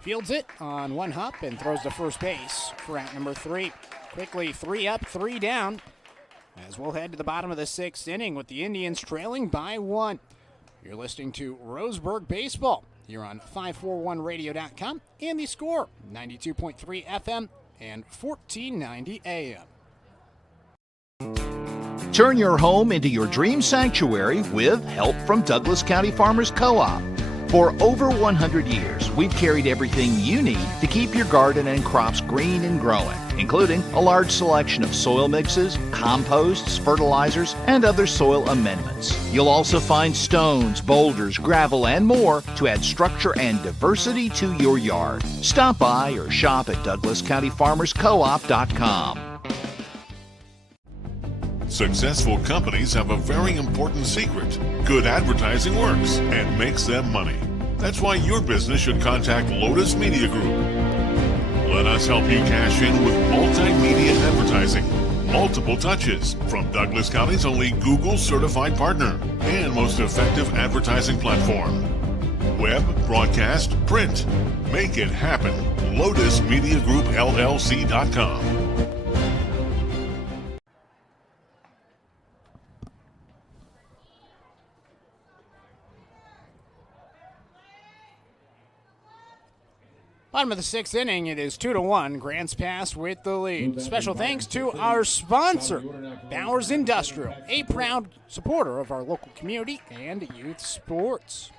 Fields it on one hop and throws to first base for out number 3. Quickly 3 up, 3 down, as we'll head to the bottom of the 6th inning with the Indians trailing by 1. You're listening to Roseburg Baseball here on 541radio.com and the Score, 92.3 FM and 1490 AM. Turn your home into your dream sanctuary with help from Douglas County Farmers Co-op. For over 100 years, we've carried everything you need to keep your garden and crops green and growing, including a large selection of soil mixes, composts, fertilizers, and other soil amendments. You'll also find stones, boulders, gravel, and more to add structure and diversity to your yard. Stop by or shop at DouglasCountyFarmersCoop.com. Successful companies have a very important secret. Good advertising works and makes them money. That's why your business should contact Lotus Media Group. Let us help you cash in with multimedia advertising. Multiple touches from Douglas County's only Google certified partner and most effective advertising platform. Web, broadcast, print. Make it happen. LotusMediaGroupLLC.com. Bottom of the 6th inning, it is 2-1. Grants Pass with the lead. Special thanks to our sponsor, Bowers Industrial, a proud supporter of our local community and youth sports.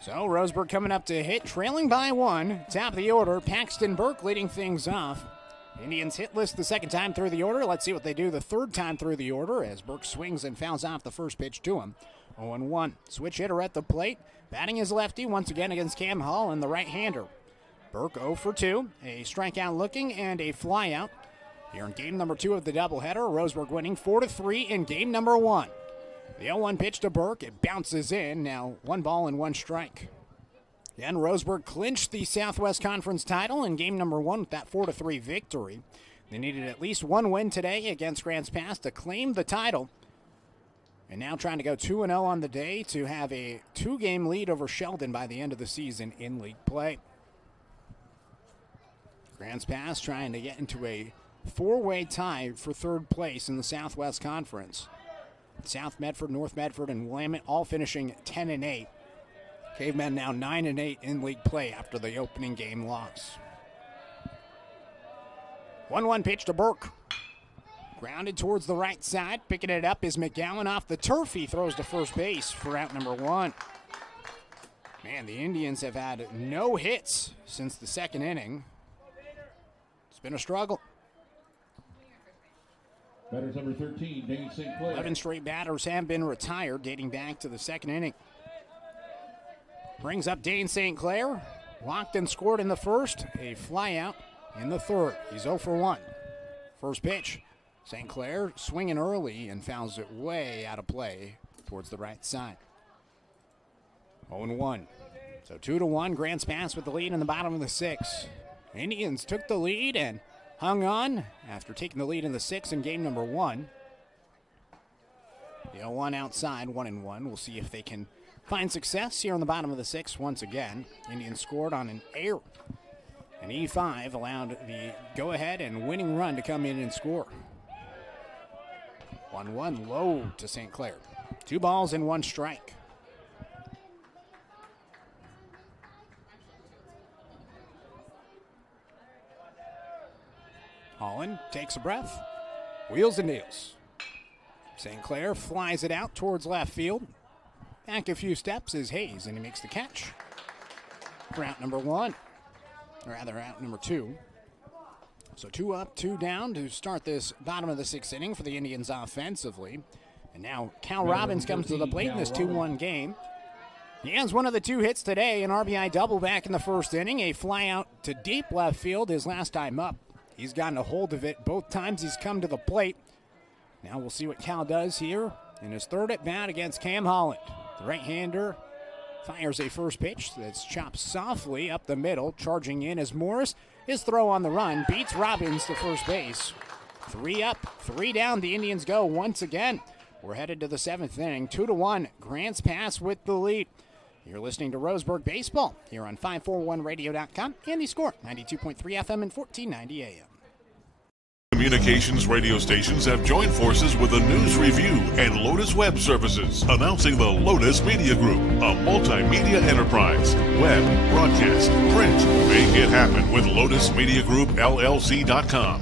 So Roseburg coming up to hit, trailing by 1. Top of the order, Paxton Burke leading things off. Indians hitless the second time through the order. Let's see what they do the third time through the order as Burke swings and fouls off the first pitch to him. 0-1. Switch hitter at the plate. Batting his lefty once again against Cam Hall and the right-hander. Burke 0 for 2. A strikeout looking and a flyout. Here in game number 2 of the doubleheader, Roseburg winning 4-3 in game number 1. The 0-1 pitch to Burke. It bounces in. Now 1 ball and 1 strike. Again, Roseburg clinched the Southwest Conference title in game number 1 with that 4-3 victory. They needed at least 1 win today against Grants Pass to claim the title. And now trying to go 2-0 on the day to have a 2-game lead over Sheldon by the end of the season in league play. Grants Pass trying to get into a 4-way tie for 3rd place in the Southwest Conference. South Medford, North Medford, and Willamette all finishing 10-8. Cavemen now 9-8 in league play after the opening game loss. 1-1 pitch to Burke. Grounded towards the right side. Picking it up is McGowan off the turf. He throws to first base for out number 1. Man, the Indians have had no hits since the 2nd inning. It's been a struggle. Batters number 13, Dane St. Clair. 11 straight batters have been retired dating back to the 2nd inning. Brings up Dane St. Clair. Walked and scored in the first. A flyout in the 3rd. He's 0 for 1. First pitch. St. Clair swinging early and fouls it way out of play towards the right side. 0-1. So 2-1. Grants Pass with the lead in the bottom of the 6th. Indians took the lead and hung on after taking the lead in the 6th in game number 1. The 0-1 outside, 1-1. We'll see if they can find success here on the bottom of the 6th once again. Indians scored on an error. An E5 allowed the go-ahead and winning run to come in and score. 1-1 low to St. Clair. 2 balls and 1 strike. Holland takes a breath, wheels and deals. St. Clair flies it out towards left field. Back a few steps is Hayes, and he makes the catch for out number 1, or rather out number 2. So 2 up, 2 down to start this bottom of the 6th inning for the Indians offensively. And now Cal Robbins comes to the plate in this 2-1 game. He has one of the 2 hits today, an RBI double back in the 1st inning, a fly out to deep left field his last time up. He's gotten a hold of it both times he's come to the plate. Now we'll see what Cal does here in his third at bat against Cam Holland. The right-hander fires a first pitch that's chopped softly up the middle. Charging in as Morris. His throw on the run beats Robbins to first base. 3 up, 3 down. The Indians go once again. We're headed to the 7th inning. 2-1. Grants Pass with the lead. You're listening to Roseburg Baseball here on 541radio.com and the Score, 92.3 FM and 1490 AM. Communications radio stations have joined forces with the News Review and Lotus Web Services, announcing the Lotus Media Group, a multimedia enterprise. Web, broadcast, print. Make it happen with LotusMediaGroupLLC.com.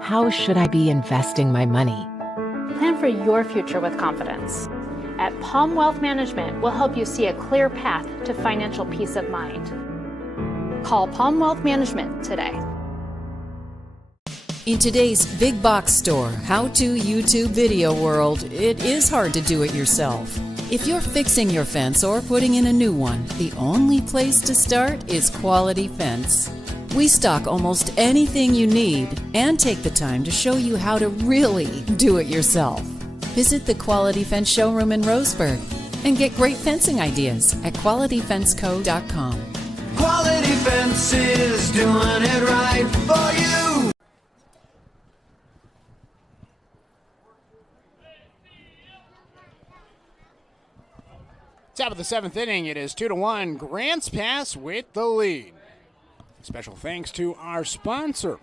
How should I be investing my money? Plan for your future with confidence. At Palm Wealth Management, we'll help you see a clear path to financial peace of mind. Call Palm Wealth Management today. In today's big box store, how-to YouTube video world, it is hard to do it yourself. If you're fixing your fence or putting in a new one, the only place to start is Quality Fence. We stock almost anything you need and take the time to show you how to really do it yourself. Visit the Quality Fence showroom in Roseburg and get great fencing ideas at QualityFenceCo.com. Quality Fences, doing it right for you. Top of the 7th inning, it is 2-1. Grants Pass with the lead. Special thanks to our sponsor,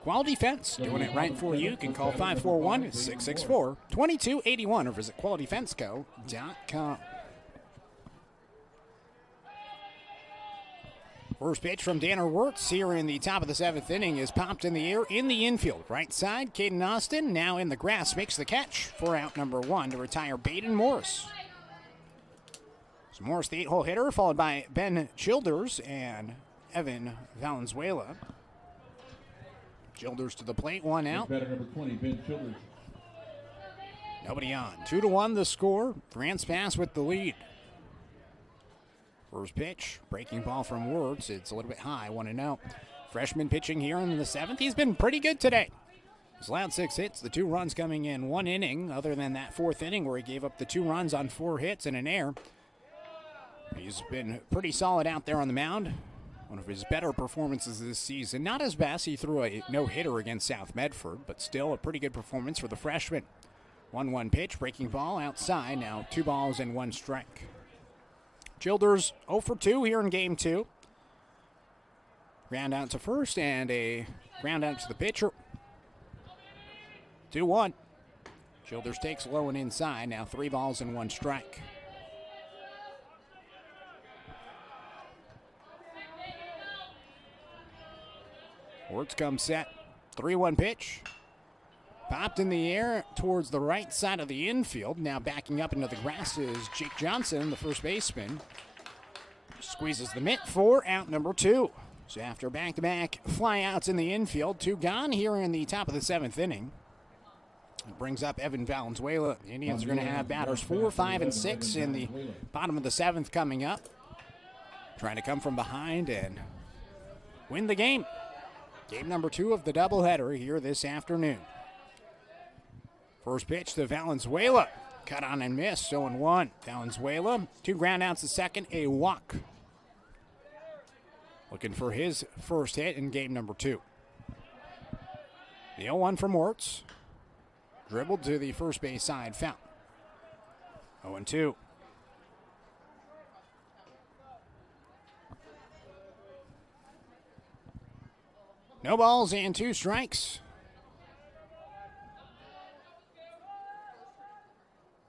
Quality Fence. Doing it right for you. You can call 541-664-2281 or visit QualityFenceCo.com. First pitch from Danner Wirtz here in the top of the 7th inning is popped in the air in the infield. Right side, Caden Austin now in the grass makes the catch for out number 1 to retire Baden Morris. So Morris, the 8-hole hitter, followed by Ben Childers and Evan Valenzuela. Childers to the plate, 1 out. Batter number 20, Ben Childers. Nobody on. 2-1 the score. Grants Pass with the lead. First pitch, breaking ball from Wirtz. It's a little bit high, 1-0. Freshman pitching here in the 7th. He's been pretty good today. He's allowed 6 hits, the 2 runs coming in 1 inning, other than that 4th inning where he gave up the 2 runs on 4 hits and an error. He's been pretty solid out there on the mound. One of his better performances this season. Not his best. He threw a no-hitter against South Medford, but still a pretty good performance for the freshman. 1-1 pitch, breaking ball outside. Now 2 balls and 1 strike. Childers 0 for 2 here in game 2. Ground out to first and a ground out to the pitcher. 2-1. Childers takes low and inside. Now 3 balls and 1 strike. Wirtz comes set. 3-1 pitch. Popped in the air towards the right side of the infield. Now backing up into the grass is Jake Johnson, the first baseman. Squeezes the mitt for out number 2. So after back-to-back flyouts in the infield, 2 gone here in the top of the 7th inning. It brings up Evan Valenzuela. The Indians are going to have batters 4, 5, and 6 in the bottom of the 7th coming up. Trying to come from behind and win the game. Game number 2 of the doubleheader here this afternoon. First pitch to Valenzuela. Cut on and missed, 0-1. Valenzuela, 2 groundouts to second, a walk. Looking for his first hit in game number 2. The 0-1 from Wirtz. Dribbled to the first base side, foul. 0-2. No balls and 2 strikes.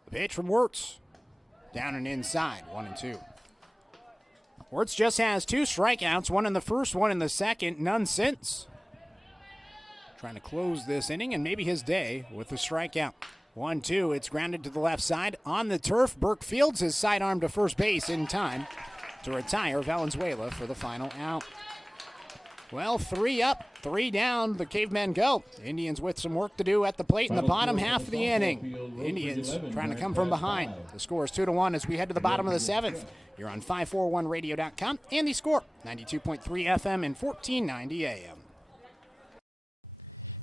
The pitch from Wirtz. Down and inside, 1-2. Wirtz just has 2 strikeouts, 1 in the first, 1 in the second, none since. Trying to close this inning and maybe his day with the strikeout. 1-2, it's grounded to the left side. On the turf, Burke fields his sidearm to first base in time to retire Valenzuela for the final out. Well, 3 up, 3 down, the Cavemen go. Indians with some work to do at the plate in the bottom half of the inning. Indians trying to come from behind. The score is 2-1 as we head to the bottom of the 7th. You're on 541radio.com and the Score, 92.3 FM and 1490 AM.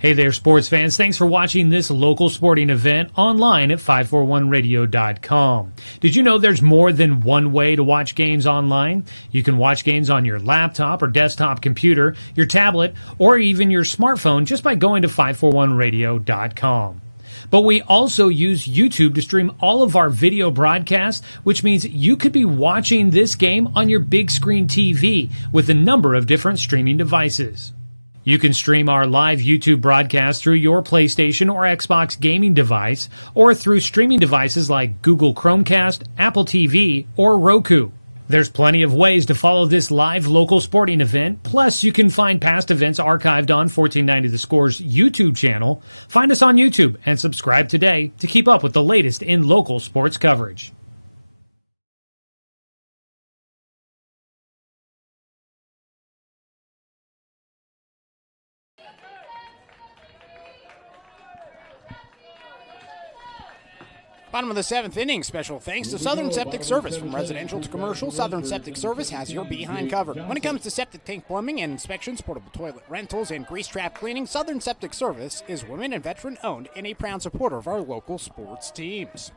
Hey there, sports fans. Thanks for watching this local sporting event online at 541radio.com. Did you know there's more than one way to watch games online? You can watch games on your laptop or desktop computer, your tablet, or even your smartphone just by going to 541radio.com. But we also use YouTube to stream all of our video broadcasts, which means you could be watching this game on your big screen TV with a number of different streaming devices. You can stream our live YouTube broadcast through your PlayStation or Xbox gaming device, or through streaming devices like Google Chromecast, Apple TV, or Roku. There's plenty of ways to follow this live local sporting event, plus you can find past events archived on 1490 The Score's YouTube channel. Find us on YouTube and subscribe today to keep up with the latest in local sports coverage. Bottom of the 7th inning, special thanks to Southern Septic Service. From residential to commercial, Southern Septic Service has your behind covered. When it comes to septic tank plumbing and inspections, portable toilet rentals, and grease trap cleaning, Southern Septic Service is women and veteran owned and a proud supporter of our local sports teams.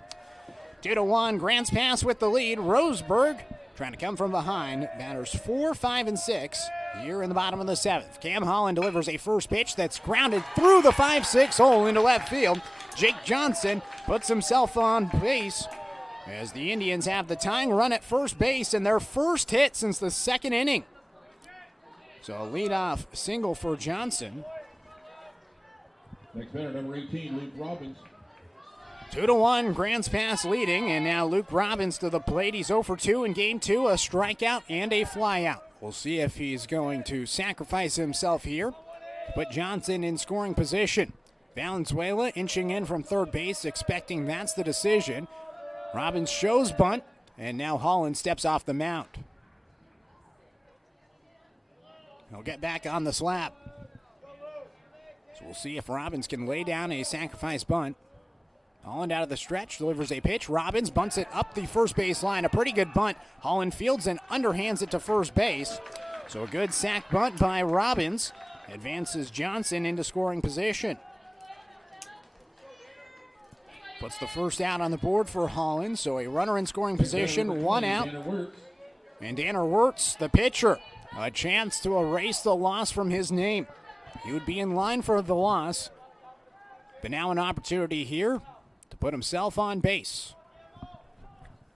2-1, Grants Pass with the lead. Roseburg trying to come from behind. Batters 4, 5, and 6 here in the bottom of the 7th. Cam Holland delivers a first pitch that's grounded through the 5-6 hole into left field. Jake Johnson puts himself on base as the Indians have the tying run at first base and their first hit since the 2nd inning. So a leadoff single for Johnson. Next batter, number 18, Luke Robbins. 2-1, Grants Pass leading, and now Luke Robbins to the plate. He's 0 for 2 in game 2, a strikeout and a flyout. We'll see if he's going to sacrifice himself here to put Johnson in scoring position. Valenzuela inching in from third base, expecting that's the decision. Robbins shows bunt, and now Holland steps off the mound. He'll get back on the slab. So we'll see if Robbins can lay down a sacrifice bunt. Holland out of the stretch, delivers a pitch. Robbins bunts it up the first base line. A pretty good bunt. Holland fields and underhands it to first base. So a good sac bunt by Robbins advances Johnson into scoring position. Puts the first out on the board for Holland, so a runner in scoring position, one out. And Danner Wirtz, the pitcher, a chance to erase the loss from his name. He would be in line for the loss, but now an opportunity here to put himself on base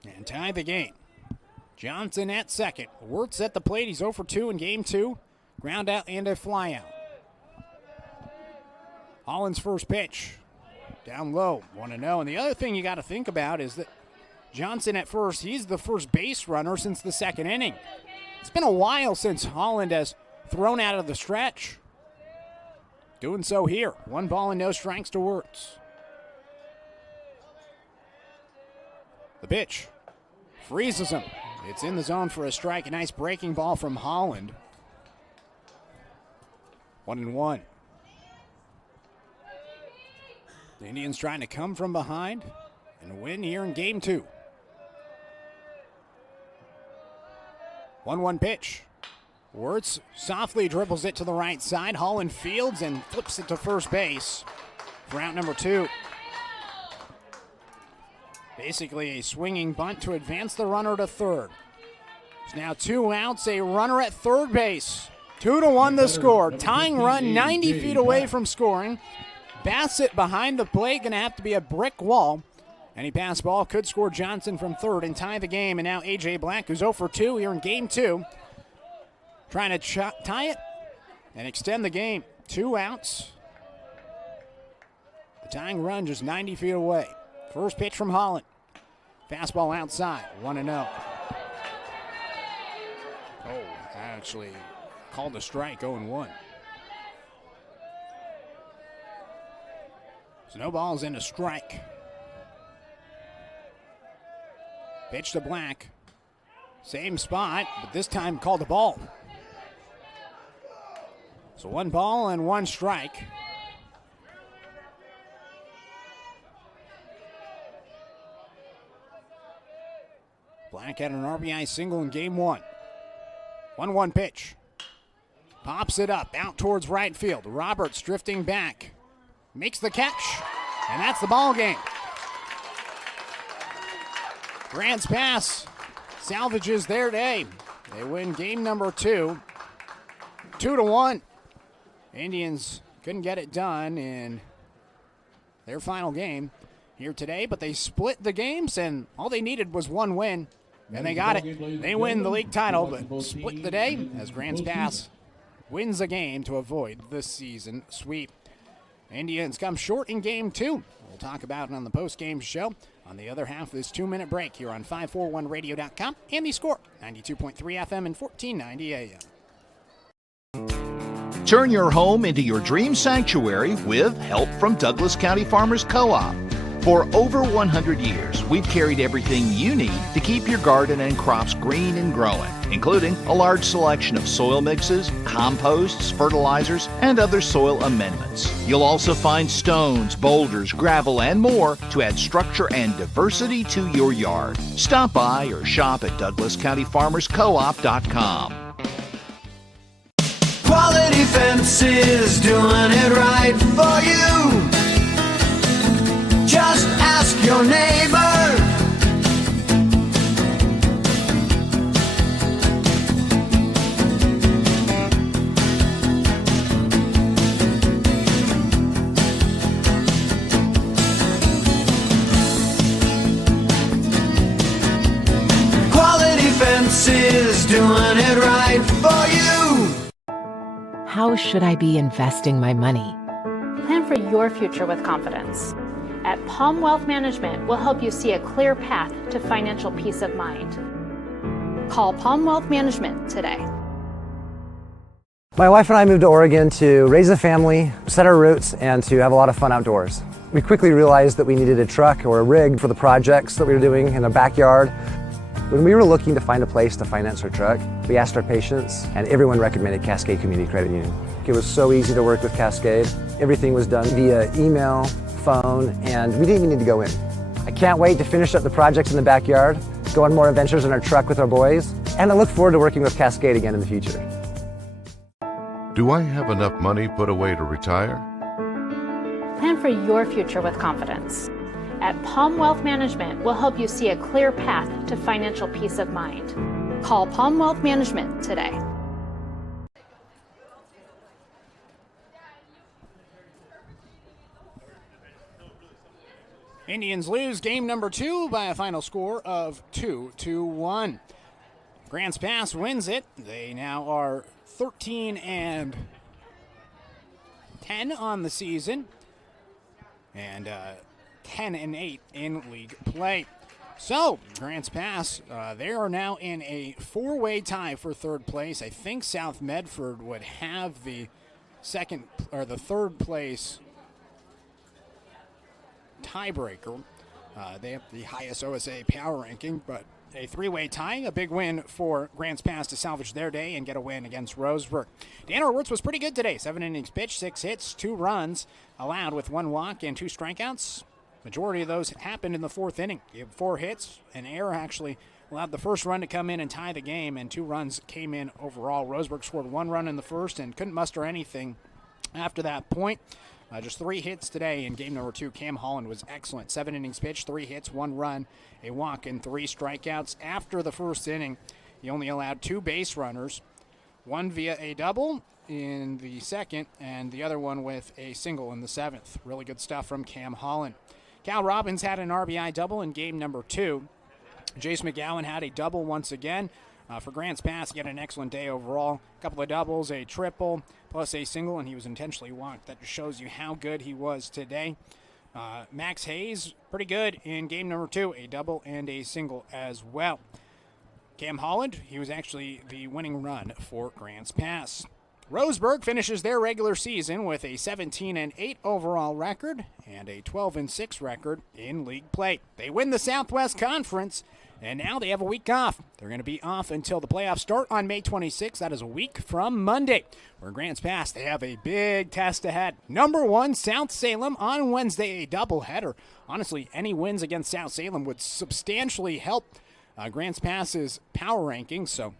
and tie the game. Johnson at second. Wirtz at the plate. He's 0 for 2 in game 2. Ground out and a fly out. Holland's first pitch. Down low, 1-0. And the other thing you got to think about is that Johnson at first, he's the first base runner since the 2nd inning. It's been a while since Holland has thrown out of the stretch. Doing so here. 1 ball and no strikes to Wirtz. The pitch freezes him. It's in the zone for a strike. A nice breaking ball from Holland. 1-1. The Indians trying to come from behind and win here in game 2. 1-1 pitch. Wirtz softly dribbles it to the right side. Holland fields and flips it to first base for out number 2. Basically a swinging bunt to advance the runner to third. There's now 2 outs, a runner at third base. 2-1 the score. Tying run 90 feet away from scoring. Bassett behind the plate, going to have to be a brick wall. Any pass ball could score Johnson from third and tie the game. And now A.J. Black, who's 0 for 2 here in game 2, trying to tie it and extend the game. 2 outs. The tying run just 90 feet away. First pitch from Holland. Fastball outside, 1-0. Oh, actually called a strike, 0-1. So no balls and a strike. Pitch to Black. Same spot, but this time called the ball. So 1 ball and 1 strike. Black had an RBI single in game 1. 1-1 pitch. Pops it up, out towards right field. Roberts drifting back. Makes the catch, and that's the ball game. Grants Pass salvages their day. They win game number 2, 2-1. Indians couldn't get it done in their final game here today, but they split the games, and all they needed was one win, and they got it. They win the league title, but split the day as Grants Pass wins a game to avoid the season sweep. Indians come short in game 2. We'll talk about it on the post-game show on the other half of this 2-minute break here on 541radio.com and the Score, 92.3 FM and 1490 AM. Turn your home into your dream sanctuary with help from Douglas County Farmers Co-op. For over 100 years, we've carried everything you need to keep your garden and crops green and growing, including a large selection of soil mixes, composts, fertilizers, and other soil amendments. You'll also find stones, boulders, gravel, and more to add structure and diversity to your yard. Stop by or shop at DouglasCountyFarmersCoop.com. Quality Fences, doing it right for you. Just ask your neighbor. Quality Fences, doing it right for you. How should I be investing my money? Plan for your future with confidence. At Palm Wealth Management, we'll help you see a clear path to financial peace of mind. Call Palm Wealth Management today. My wife and I moved to Oregon to raise a family, set our roots, and to have a lot of fun outdoors. We quickly realized that we needed a truck or a rig for the projects that we were doing in the backyard. When we were looking to find a place to finance our truck, we asked our patients, and everyone recommended Cascade Community Credit Union. It was so easy to work with Cascade. Everything was done via email, phone, and we didn't even need to go in. I can't wait to finish up the projects in the backyard, go on more adventures in our truck with our boys, and I look forward to working with Cascade again in the future. Do I have enough money put away to retire? Plan for your future with confidence. At Palm Wealth Management, we'll help you see a clear path to financial peace of mind. Call Palm Wealth Management today. Indians lose game number 2 by a final score of 2-1. Grants Pass wins it. They now are 13-10 on the season and 10-8 in league play. So, Grants Pass, they are now in a 4-way tie for third place. I think South Medford would have the third place tiebreaker. They have the highest OSA power ranking, but a 3-way tie, a big win for Grants Pass to salvage their day and get a win against Roseburg. Dan Orwitz was pretty good today. 7 innings pitched, 6 hits, 2 runs allowed with 1 walk and 2 strikeouts. Majority of those happened in the 4th inning. He had 4 hits. An error actually allowed the first run to come in and tie the game, and 2 runs came in overall. Roseburg scored 1 run in the first and couldn't muster anything after that point. Just 3 hits today in game number 2. Cam Holland was excellent. 7 innings pitched, 3 hits, 1 run, a walk, and 3 strikeouts. After the first inning, he only allowed 2 base runners, one via a double in the second, and the other one with a single in the 7th. Really good stuff from Cam Holland. Cal Robbins had an RBI double in game number 2. Jace McGowan had a double once again. For Grants Pass, he had an excellent day overall. A couple of doubles, a triple, plus a single, and he was intentionally walked. That just shows you how good he was today. Max Hayes, pretty good in game number 2, a double and a single as well. Cam Holland, he was actually the winning run for Grants Pass. Roseburg finishes their regular season with a 17-8 overall record and a 12-6 record in league play. They win the Southwest Conference, and now they have a week off. They're going to be off until the playoffs start on May 26th. That is a week from Monday. Where Grants Pass, they have a big test ahead. Number 1, South Salem on Wednesday, a doubleheader. Honestly, any wins against South Salem would substantially help Grants Pass's power rankings, so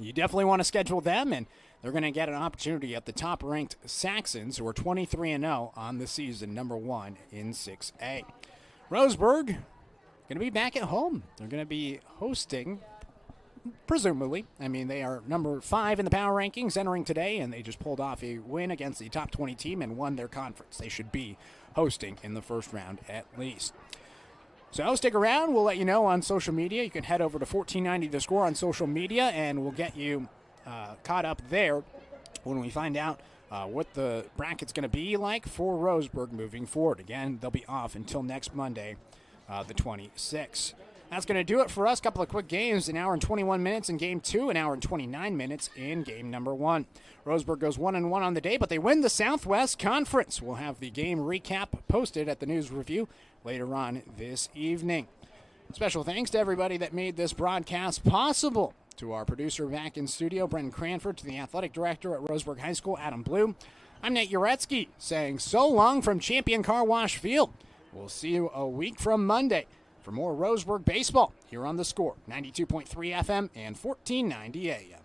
you definitely want to schedule them, and they're going to get an opportunity at the top-ranked Saxons, who are 23-0 on the season, number 1 in 6A. Roseburg going to be back at home. They're going to be hosting, presumably. I mean, they are number 5 in the power rankings entering today, and they just pulled off a win against the top 20 team and won their conference. They should be hosting in the first round at least. So stick around. We'll let you know on social media. You can head over to 1490 The Score on social media, and we'll get you caught up there when we find out what the bracket's going to be like for Roseburg moving forward. Again, they'll be off until next Monday, the 26th. That's going to do it for us. Couple of quick games, an hour and 21 minutes in Game 2, an hour and 29 minutes in Game number 1. Roseburg goes 1-1 on the day, but they win the Southwest Conference. We'll have the game recap posted at the News Review later on this evening. Special thanks to everybody that made this broadcast possible. To our producer back in studio, Brendan Cranford, to the athletic director at Roseburg High School, Adam Blue. I'm Nate Jarecki saying so long from Champion Car Wash Field. We'll see you a week from Monday for more Roseburg baseball here on The Score, 92.3 FM and 1490 AM.